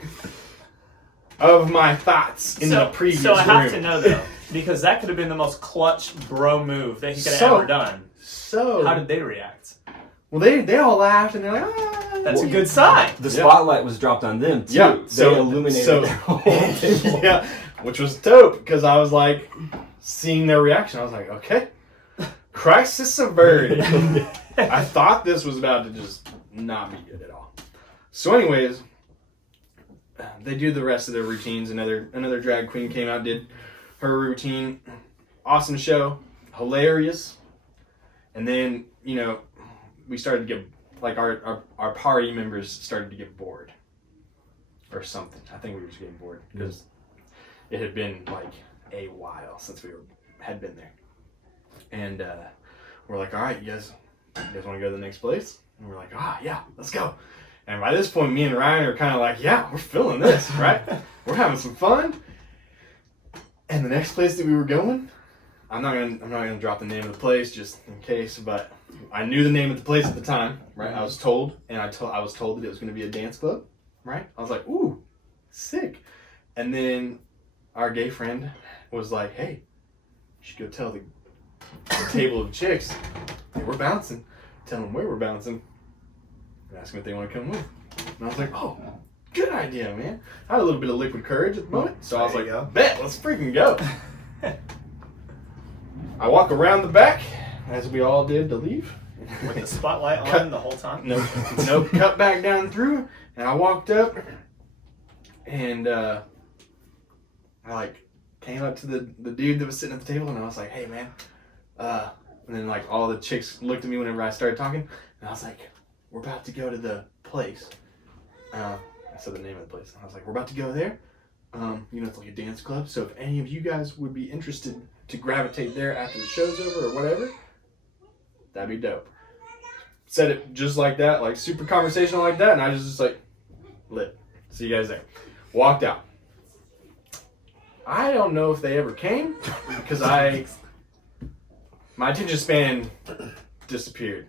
of my thoughts in the previous room. So I have to know though, because that could have been the most clutch bro move that he could have ever done. So how did they react? Well, they all laughed and they're like, ah. That's a good sign. The spotlight was dropped on them too. Yeah, They illuminated their whole table. Yeah, which was dope because I was like, seeing their reaction, I was like, okay, crisis averted. I thought this was about to just not be good at all. So anyways, they do the rest of their routines. Another drag queen came out, did her routine. Awesome show. Hilarious. And then, you know, we started to get, like, our party members started to get bored. Or something. I think we were just getting bored. Because it had been, like, a while since we had been there. And we're like, all right, you guys want to go to the next place? And we're like, yeah, let's go. And by this point, me and Ryan are kind of like, yeah, we're feeling this, right? We're having some fun. And the next place that we were going, I'm not gonna drop the name of the place just in case, but I knew the name of the place at the time, right? I was told, and I was told that it was going to be a dance club, right? I was like, ooh, sick. And then our gay friend was like, hey, you should go tell the table of chicks, hey, we're bouncing. Tell them where we're bouncing. And ask them if they want to come with. And I was like, oh, good idea, man. I had a little bit of liquid courage at the moment, so I was There like, you go. bet, let's freaking go. I walk around the back, as we all did to leave. With the spotlight on the whole time? No, cut back down through, and I walked up, and I like came up to the dude that was sitting at the table, and I was like, hey, man. And then like all the chicks looked at me whenever I started talking, and I was like, we're about to go to the place. I said the name of the place. And I was like, we're about to go there. It's like a dance club. So if any of you guys would be interested to gravitate there after the show's over or whatever, that'd be dope. Said it just like that, like super conversational like that, and I was just like, lit. See you guys there. Walked out. I don't know if they ever came because my attention span disappeared.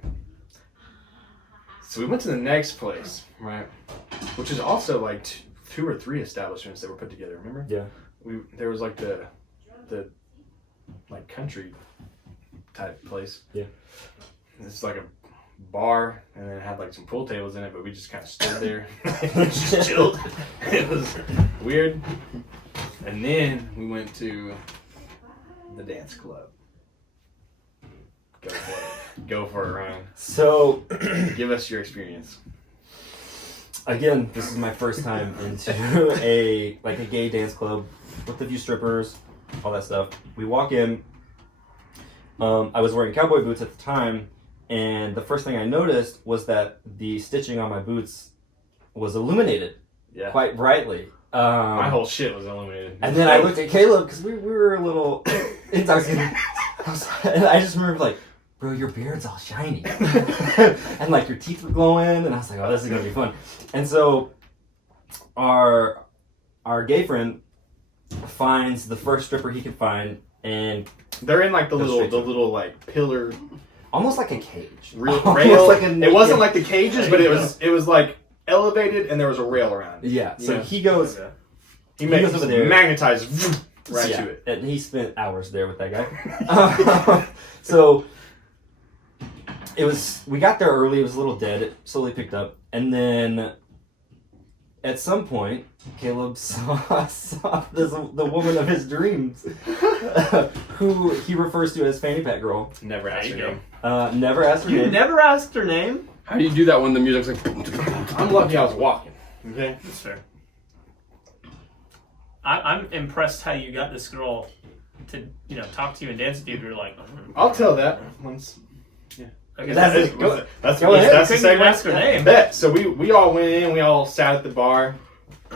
So we went to the next place, right? Which is also like two or three establishments that were put together. Remember? Yeah. There was like the like country type place. Yeah. It's like a bar, and then it had like some pool tables in it, but we just kind of stood there, just chilled. It was weird. And then we went to the dance club. Go for it. Go for it, Ryan. So, Give us your experience. again, this is my first time into a gay dance club with a few strippers, all that stuff. We walk in. I was wearing cowboy boots at the time, and the first thing I noticed was that the stitching on my boots was illuminated Yeah. quite brightly. My whole shit was illuminated. And then I looked at Caleb because we were a little intoxicated. And I just remember like, bro, your beard's all shiny. And like your teeth were glowing, and I was like, oh, this is gonna be fun. And so our gay friend finds the first stripper he can find, and they're in like the Go straight to little like pillar almost like a cage. rail. Almost like a It wasn't yeah. like the cages, but it was like elevated, and there was a rail around it. Yeah. So Yeah. he goes He goes over there. magnetized right yeah, to it. and he spent hours there with that guy. So we got there early. It was a little dead. It slowly picked up, and then at some point, Caleb saw the woman of his dreams, who he refers to as Fanny Pack Girl. Never asked her There you name. Never asked her You name. never asked her name? How do you do that when the music's like? I'm lucky I was walking. Okay. That's fair. I'm impressed how you got this girl to, talk to you and dance with you. You're like, I'll tell that once. I guess That's that's it. good. That's Go ahead. that's the Couldn't even segment. ask her name. Bet. So we all went in. We all sat at the bar,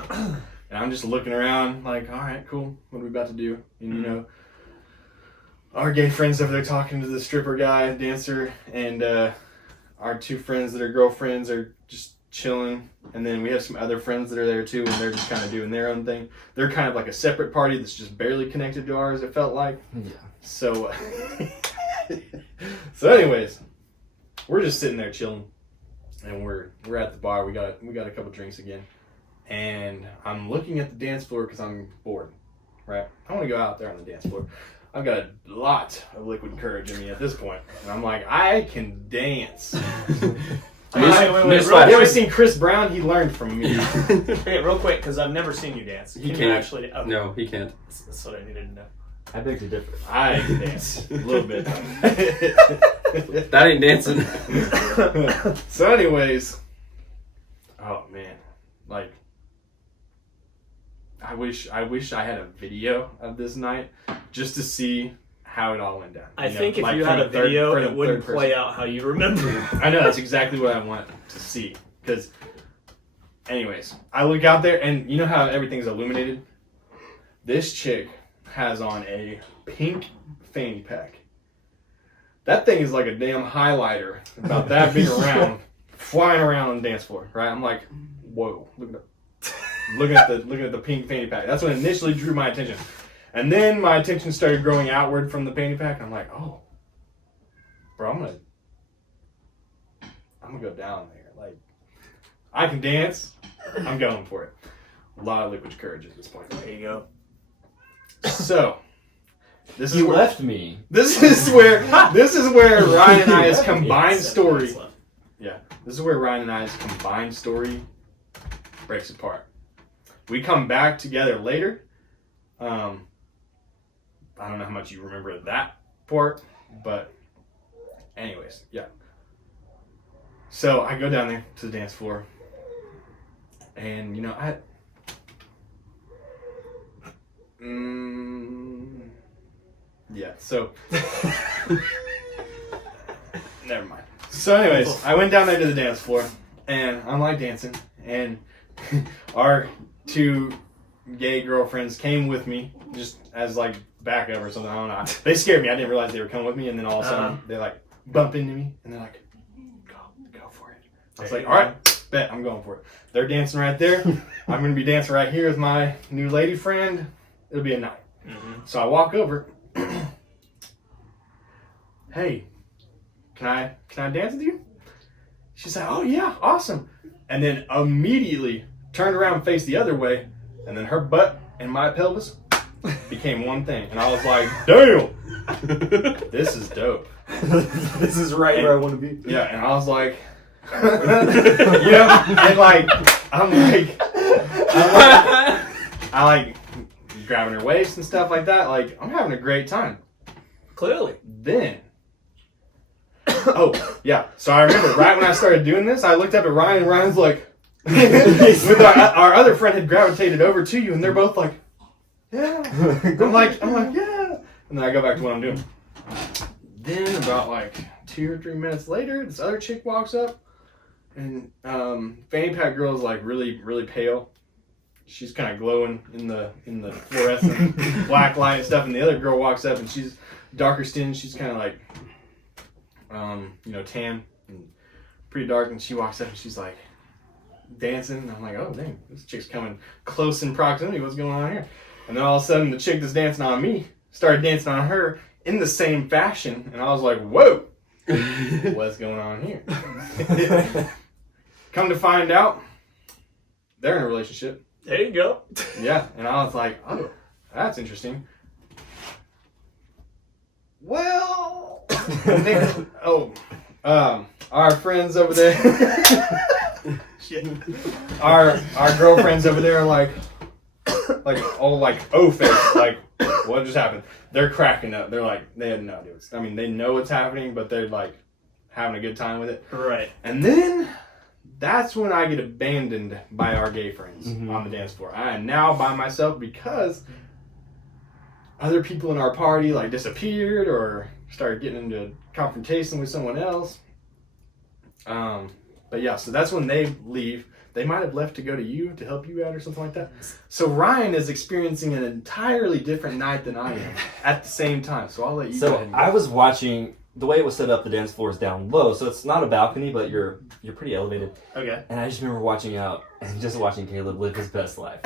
and I'm just looking around like, all right, cool. What are we about to do? And our gay friends over there talking to the stripper guy, dancer, and our two friends that are girlfriends are just chilling. And then we have some other friends that are there too, and they're just kind of doing their own thing. They're kind of like a separate party that's just barely connected to ours. It felt like. Yeah. So, anyways, we're just sitting there chilling, and we're at the bar. We got a couple drinks again, and I'm looking at the dance floor because I'm bored, right? I want to go out there on the dance floor. I've got a lot of liquid courage in me at this point, and I'm like, I can dance. Wait, You ever seen Chris Brown? He learned from me. Okay, real quick, because I've never seen you dance. He Can can't. you actually? Okay. No, he can't. That's what I needed to know. I beg to differ. I can dance a little bit. That ain't dancing. So, anyways, oh man, like, I wish I had a video of this night just to see how it all went down. I think if like you from had a third- video, from it the wouldn't third play person. out how you remember. I know, that's exactly what I want to see. Because, anyways, I look out there, and you know how everything's illuminated? This chick has on a pink fanny pack. That thing is like a damn highlighter, about that big around, flying around on the dance floor, right? I'm like, whoa, look at the pink fanny pack. That's what initially drew my attention. And then my attention started growing outward from the fanny pack, and I'm like, oh, bro, I'm gonna go down there. Like, I can dance. I'm going for it. A lot of liquid courage at this point. There you go. So, this He is where, left me. this is where Ryan and I's combined 7 story. minutes left. Yeah, this is where Ryan and I's combined story breaks apart. We come back together later. I don't know how much you remember of that part, but anyways, yeah. So I go down there to the dance floor, and you know, yeah, so never mind. So anyways, I went down there to the dance floor, and I'm like dancing, and our two gay girlfriends came with me, just as like backup or something. I don't know. They scared me. I didn't realize they were coming with me, and then all of a sudden they like bump into me, and they're like, "Go for it." I was like, "All right, bet I'm going for it." They're dancing right there. I'm gonna be dancing right here with my new lady friend. It'll be a night. Mm-hmm. So I walk over. Hey, can I dance with you? She's like, "Oh yeah, awesome." And then immediately turned around and faced the other way, and then her butt and my pelvis became one thing. And I was like, damn, this is dope. This is right where I want to be. Yeah, and I was like, yeah, and like, I like grabbing her waist and stuff like that. Like, I'm having a great time. Clearly. Then, oh, yeah. So I remember right when I started doing this, I looked up at Ryan, and Ryan's like, with our other friend had gravitated over to you, and they're both like, yeah. I'm like, yeah. And then I go back to what I'm doing. Then about like 2 or 3 minutes later, this other chick walks up, and fanny pack girl is like really, really pale. She's kind of glowing in the fluorescent black light and stuff. And the other girl walks up, and she's darker skinned. She's kind of like, tan and pretty dark. And she walks up, and she's like dancing. And I'm like, oh dang, this chick's coming close in proximity. What's going on here? And then all of a sudden, the chick that's dancing on me started dancing on her in the same fashion. And I was like, whoa, what's going on here? Come to find out, they're in a relationship. There you go. Yeah, and I was like, oh, that's interesting. Well, our friends over there, our girlfriends over there are like face, like, what just happened? They're cracking up. They're like, they had no idea. They know what's happening, but they're like having a good time with it. Right. And then that's when I get abandoned by our gay friends on the dance floor. I am now by myself because other people in our party like disappeared or started getting into confrontation with someone else. But yeah, so that's when they leave. They might have left to go to you to help you out or something like that. So Ryan is experiencing an entirely different night than I am at the same time. So I'll let you go ahead and go. I was watching. The way it was set up, the dance floor is down low, so it's not a balcony, but you're pretty elevated. Okay. And I just remember watching out and just watching Caleb live his best life,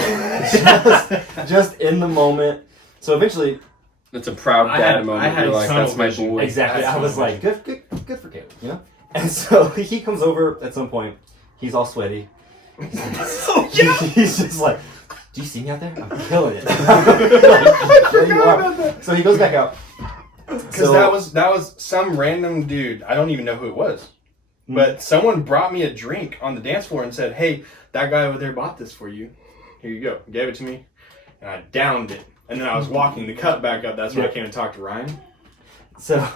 just in the moment. So eventually, it's a proud dad moment. You're like, that's my boy. Exactly. I was like, good for Caleb, you know. And so he comes over at some point. He's all sweaty. He's just like, do you see me out there? I'm killing it. So he goes back out. Because that was some random dude. I don't even know who it was. But someone brought me a drink on the dance floor and said, hey, that guy over there bought this for you. Here you go. Gave it to me. And I downed it. And then I was walking the cup back up. That's when I came to talk to Ryan. So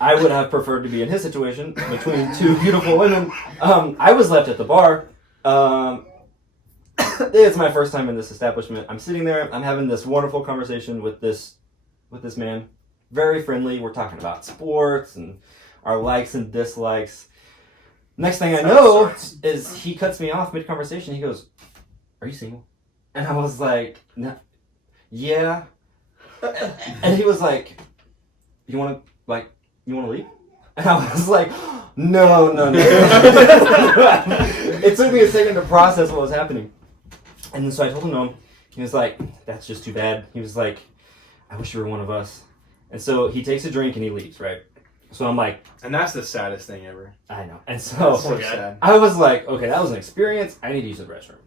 I would have preferred to be in his situation between two beautiful women. I was left at the bar. It's my first time in this establishment. I'm sitting there. I'm having this wonderful conversation with this man. Very friendly. We're talking about sports and our likes and dislikes. Next thing I know is he cuts me off mid-conversation. He goes, are you single? And I was like, no. Yeah. And he was like, you want to leave? And I was like, no. It took me a second to process what was happening. And then so I told him no. He was like, that's just too bad. He was like, I wish you were one of us. And so he takes a drink and he leaves, right? So I'm like... And that's the saddest thing ever. I know. And so sad. I was like, okay, that was an experience. I need to use the restroom.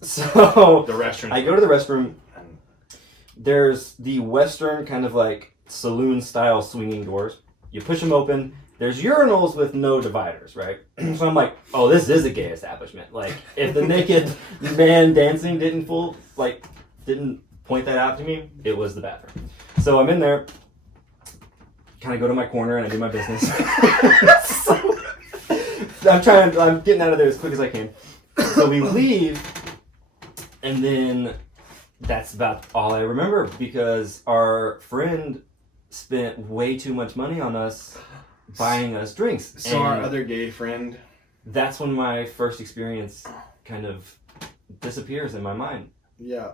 So the restroom. I go to the restroom. There's the Western kind of like saloon-style swinging doors. You push them open, there's urinals with no dividers, right? So I'm like, oh, this is a gay establishment. Like, if the naked man dancing didn't point that out to me, it was the bathroom. So I'm in there, kind of go to my corner and I do my business. So, I'm getting out of there as quick as I can. So we leave, and then that's about all I remember because our friend spent way too much money on us buying us drinks. So our other gay friend. That's when my first experience kind of disappears in my mind. Yeah.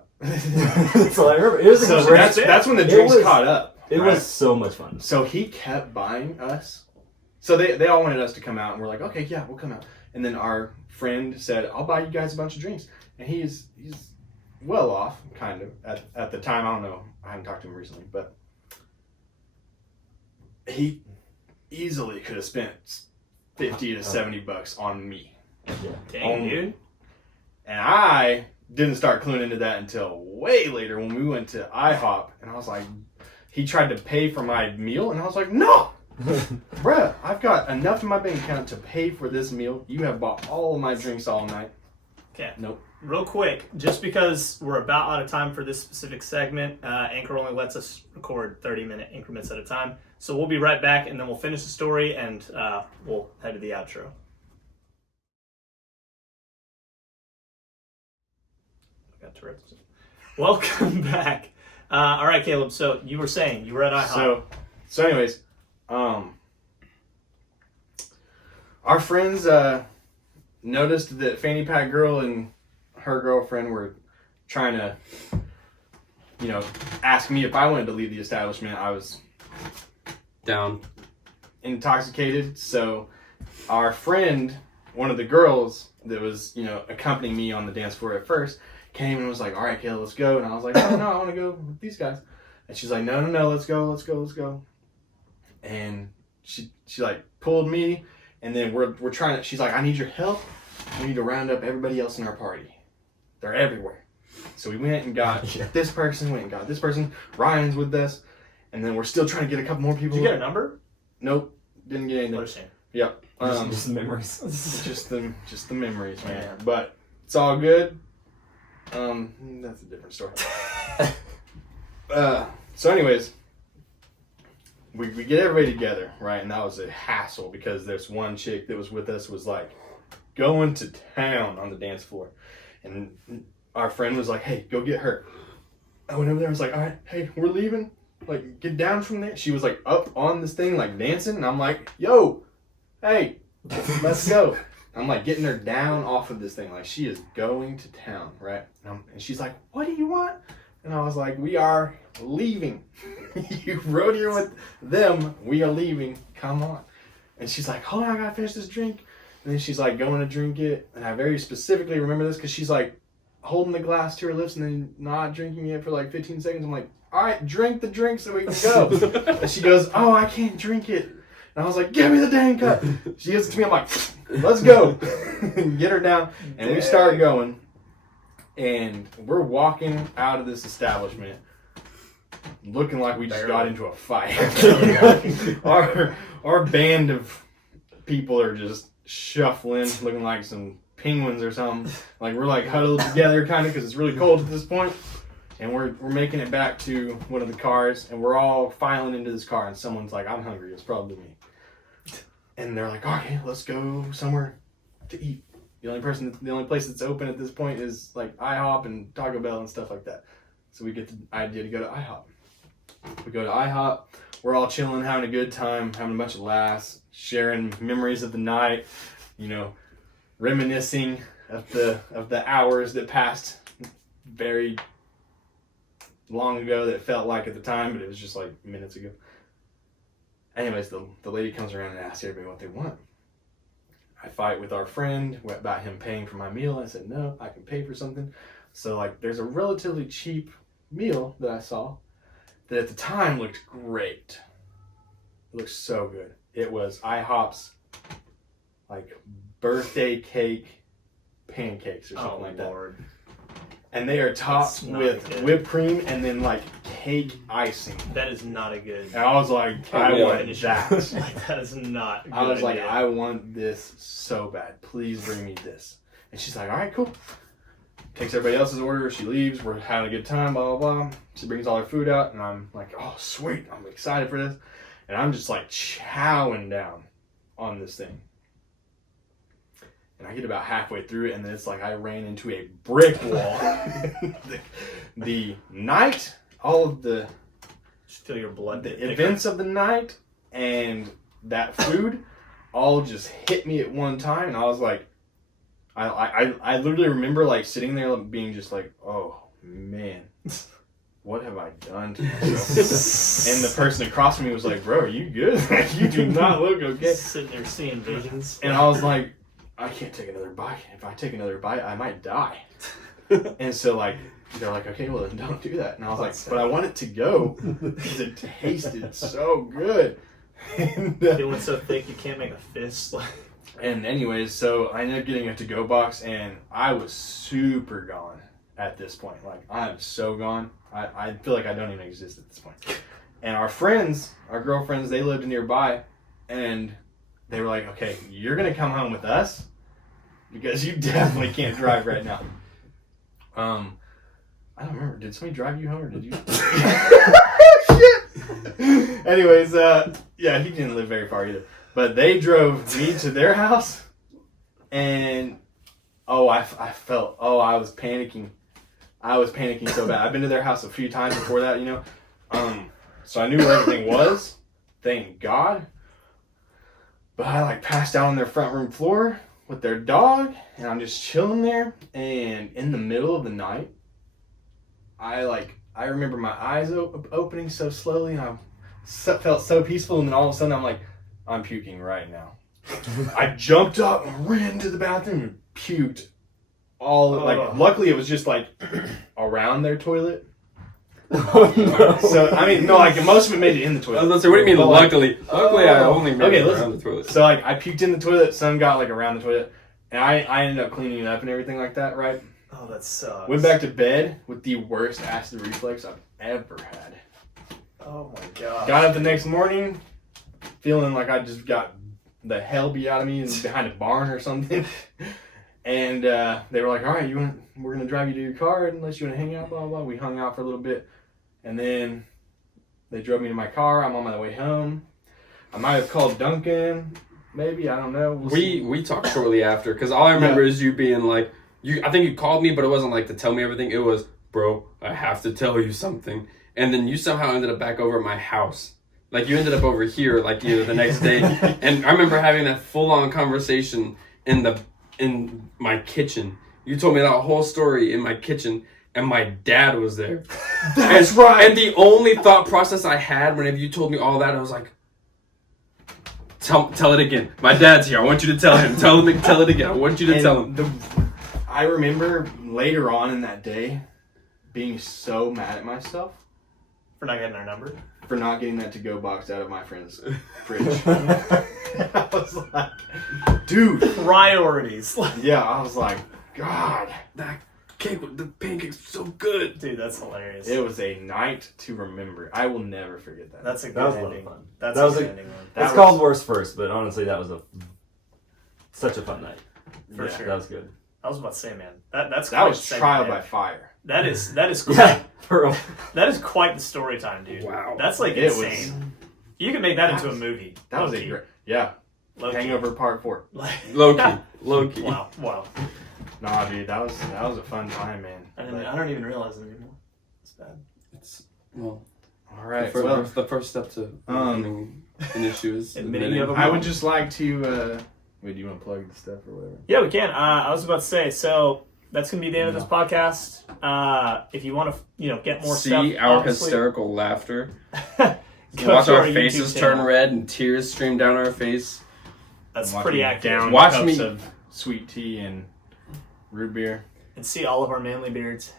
So I remember it was that's when the drinks caught up. It was so much fun. So he kept buying us. So they all wanted us to come out, and we're like, okay, yeah, we'll come out. And then our friend said, I'll buy you guys a bunch of drinks. And he's well off, kind of, at the time. I don't know. I haven't talked to him recently, but he easily could have spent $50 to $70 on me. Yeah. Dang, dude. And I didn't start cluing into that until way later when we went to IHOP, and I was like, he tried to pay for my meal, and I was like, no! Bruh, I've got enough in my bank account to pay for this meal. You have bought all of my drinks all night. Okay. Nope. Real quick, just because we're about out of time for this specific segment, Anchor only lets us record 30-minute increments at a time. So we'll be right back, and then we'll finish the story, and we'll head to the outro. I got Tourette's. Welcome back. All right, Caleb. So you were saying you were at IHOP. So anyways, our friends noticed that Fanny Pack Girl and her girlfriend were trying to, ask me if I wanted to leave the establishment. I was Down. intoxicated, so our friend, one of the girls that was, accompanying me on the dance floor at first, came and was like, all right, Caleb, let's go. And I was like, oh, no, I want to go with these guys. And she's like, no, let's go. And she like pulled me, and then we're trying to, she's like, I need your help. We need to round up everybody else in our party. They're everywhere. So we went and got this person, Ryan's with us, and then we're still trying to get a couple more people. Did you get a number? Nope, didn't get anything. What a shame. Yep. Just the memories. just the memories, man. Yeah. But it's all good. That's a different story. So anyways, we get everybody together, right? And that was a hassle because there's one chick that was with us was like going to town on the dance floor. And our friend was like, hey, go get her. I went over there and was like, all right, hey, we're leaving. Like, get down from there. She was like up on this thing, like dancing. And I'm like, yo, hey, let's go. I'm like getting her down off of this thing. Like, she is going to town, right? And she's like, what do you want? And I was like, we are leaving. You rode here with them. We are leaving. Come on. And she's like, hold on, I gotta finish this drink. And then she's like going to drink it. And I very specifically remember this because she's like holding the glass to her lips and then not drinking it for like 15 seconds. I'm like, all right, drink the drink so we can go. And she goes, oh, I can't drink it. And I was like, give me the dang cup. She gives it to me. I'm like, let's go. Get her down. And we start going. And we're walking out of this establishment looking like we just got into a fight. Our band of people are just shuffling, looking like some penguins or something. Like we're like huddled together kind of because it's really cold at this point. And we're making it back to one of the cars, and we're all filing into this car, and someone's like, I'm hungry. It's probably me. And they're like, okay, let's go somewhere to eat. The only place that's open at this point is like IHOP and Taco Bell and stuff like that. So we get the idea to go to IHOP. We go to IHOP. We're all chilling, having a good time, having a bunch of laughs, sharing memories of the night, reminiscing of the hours that passed very long ago that felt like at the time, but it was just like minutes ago. Anyways, the lady comes around and asks everybody what they want. I fight with our friend about him paying for my meal. I said, no, I can pay for something. So like there's a relatively cheap meal that I saw that at the time looked great. It looked so good. It was IHOP's like birthday cake pancakes or something like that. Lord. And they are topped with whipped cream and then like cake icing. That is not a good. And I was like, I yeah. want that. Like, that is not. A good I was like, idea. I want this so bad. Please bring me this. And she's like, all right, cool. Takes everybody else's order. She leaves. We're having a good time, blah, blah, blah. She brings all her food out, and I'm like, oh, sweet. I'm excited for this. And I'm just like chowing down on this thing. And I get about halfway through it, and then it's like I ran into a brick wall. the night, all of the Just feel your blood. the events of the night and that food all just hit me at one time, and I was like, I literally remember like sitting there being just like, oh man, what have I done to myself? And the person across from me was like, bro, are you good? You do not look okay. Sitting there seeing visions. And I was like, I can't take another bite. If I take another bite, I might die. And so like they're like, okay, well then don't do that. And I was like, but I want it to go because it tasted so good. And, Feeling so thick you can't make a fist. and anyways, so I ended up getting a to-go box, and I was super gone at this point. Like, I'm so gone. I feel like I don't even exist at this point. And our friends, our girlfriends, they lived nearby, and they were like, okay, you're going to come home with us because you definitely can't drive right now. I don't remember. Did somebody drive you home, or did you? Shit! Anyways, yeah, he didn't live very far either. But they drove me to their house, and I was panicking. I was panicking so bad. I've been to their house a few times before that, you know. So I knew where everything was. Thank God. But I like passed out on their front room floor with their dog, and I'm just chilling there. And in the middle of the night, I remember my eyes opening so slowly, and I felt so peaceful. And then all of a sudden, I'm like, I'm puking right now. I jumped up and ran to the bathroom and puked. Luckily it was just like around their toilet. Oh, no. So I mean, no, like most of it made it in the I toilet. was gonna say, what do you mean? But, Luckily, I only made okay, it listen. around the toilet. So like I puked in the toilet, some got like around the toilet, and I ended up cleaning it up and everything like that, right? Oh, that sucks. Went back to bed with the worst acid reflux I've ever had. Oh my god. Got up the next morning, feeling like I just got the hell beat out of me and behind a barn or something. And they were like, all right, we're going to drive you to your car unless you want to hang out, blah, blah, blah. We hung out for a little bit. And then they drove me to my car. I'm on my way home. I might have called Duncan, maybe. I don't know. We talked shortly after, because all I remember is you being like, I think you called me, but it wasn't like to tell me everything. It was, bro, I have to tell you something. And then you somehow ended up back over at my house. Like, you ended up over here, like, the next day. And I remember having that full-on conversation in my kitchen. You told me that whole story in my kitchen, and my dad was there. That's right. And the only thought process I had whenever you told me all that, I was like, tell it again. My dad's here. I want you to tell him. Tell it again. I want you to tell him. I remember later on in that day being so mad at myself For not getting our number? for not getting that to-go box out of my friend's fridge. I was like, dude. Priorities. Yeah, I was like, God. That cake with the pancakes so good. Dude, that's hilarious. It was a night to remember. I will never forget that. That's a good That was a lot ending. of fun. That's That a was good a- ending one. That It's was- called worst first, but honestly, that was such a fun night. For Yeah, sure. That was good. I was about to say, man. That's That quite was the segment, trial man. by fire. That is Yeah, quite, for real. that is quite the story time, dude. Wow. That's like It was- insane. You can make that into a movie. That was a Low-key. great. Yeah. Low-key. Hangover Part 4. Like, Low key. Wow. Nah, dude, that was a fun time, man. I don't even realize it anymore. It's bad. It's, well, All right. the, Well, the first step to overcoming an issue is Admitting you have a I would just like to. Wait, do you want to plug the stuff or whatever? Yeah, we can. I was about to say, so that's going to be the end of this podcast. If you want to, get more stuff. see our obviously- hysterical laughter. Go Watch to our YouTube faces channel. turn red and tears stream down our face. That's Watch pretty me accurate. Down Watch cups me- of sweet tea and root beer. And see all of our manly beards.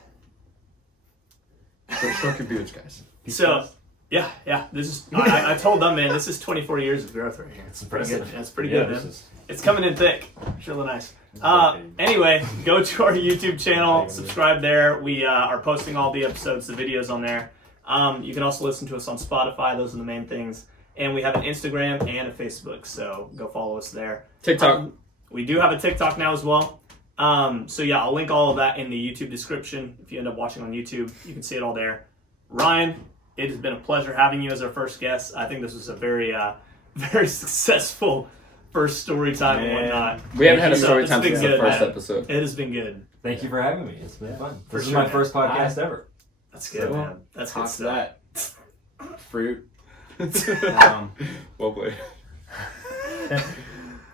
Stroke your beards, guys. So, yeah. This is. I told them, man, this is 24 years of growth right here. It's pretty good. That's pretty Yeah, good, man. this is- It's coming in thick. It's really nice. Anyway, go to our YouTube channel, subscribe there. We are posting all the episodes, the videos on there. You can also listen to us on Spotify. Those are the main things. And we have an Instagram and a Facebook, so go follow us there. TikTok. We do have a TikTok now as well. So yeah, I'll link all of that in the YouTube description. If you end up watching on YouTube, you can see it all there. Ryan, it has been a pleasure having you as our first guest. I think this was a very, very successful first story time and whatnot. We haven't had a story time since the good, first man. episode. It has been good. Thank you for having me. It's been fun. For This is sure, my man. first podcast ever. That's good, So, man. That's good Hop stuff. that. Fruit. Well played.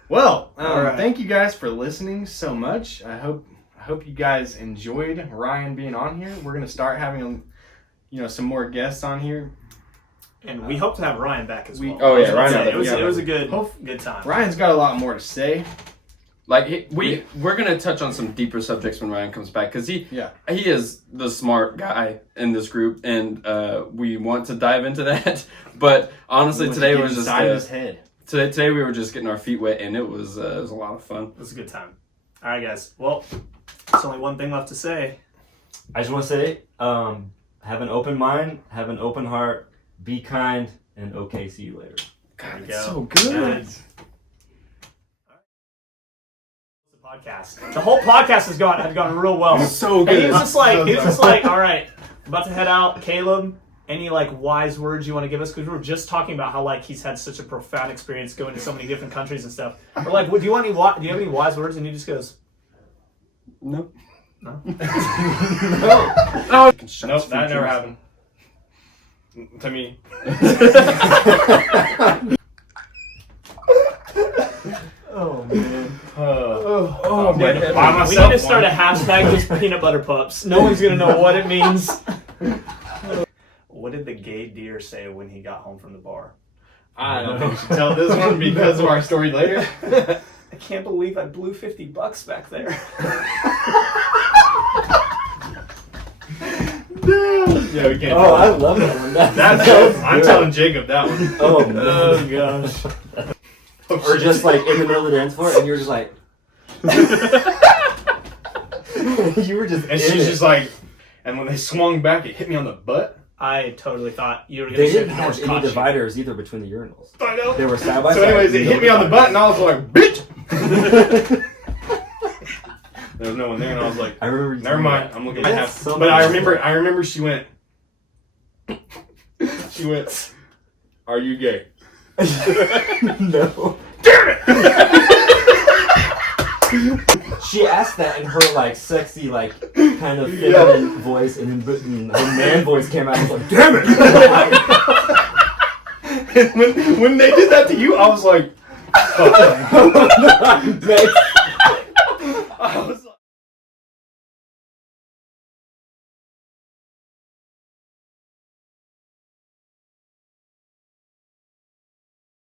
Well, All right. thank you guys for listening so much. I hope you guys enjoyed Ryan being on here. We're gonna start having some more guests on here. And we hope to have Ryan back as well. Oh, yeah, I was Ryan gonna say, will it was a good Hope- good time. Ryan's got a lot more to say. Like we're gonna touch on some deeper subjects when Ryan comes back because he is the smart guy in this group, and we want to dive into that. But honestly, today was just inside his head. today we were just getting our feet wet, and it was a lot of fun. It was a good time. All right, guys. Well, there's only one thing left to say. I just want to say, have an open mind, have an open heart, be kind, and okay, see you later. God, There it's you so go. good. Podcast. The whole podcast has gone real well. So And good. he was just like, all right, about to head out. Caleb, any like wise words you want to give us? Because we were just talking about how like he's had such a profound experience going to so many different countries and stuff. We're like, do you have any wise words? And he just goes, Nope. no. No. Nope, that never happened. To me. Oh man. Oh, my head. By We myself need to start a one. hashtag just peanut butter pups. No one's gonna know what it means. What did the gay deer say when he got home from the bar? I don't think we should tell this one because of our story later. I can't believe I blew $50 back there. Yeah, we can't. Oh, I love that one. I'm telling Jacob that one. Oh, man. Oh gosh. Or just like in the middle of the dance floor, and you're just like. You were just. And in she's it. just like, and when they swung back, it hit me on the butt. I totally thought you were gonna They say didn't the doors have any caught you. dividers either between the urinals. I know. They were side by side. So anyways, it hit me on the butt, and I was like, bitch! There was no one there, and I was like, I remember. you never told me mind, that. I'm looking I at had half. so But many- I remember she went, are you gay? No. She asked that in her like sexy, like kind of feminine voice, and then her man voice came out and was like, "Damn it!" And when they did that to you, I was like, fuck. Next.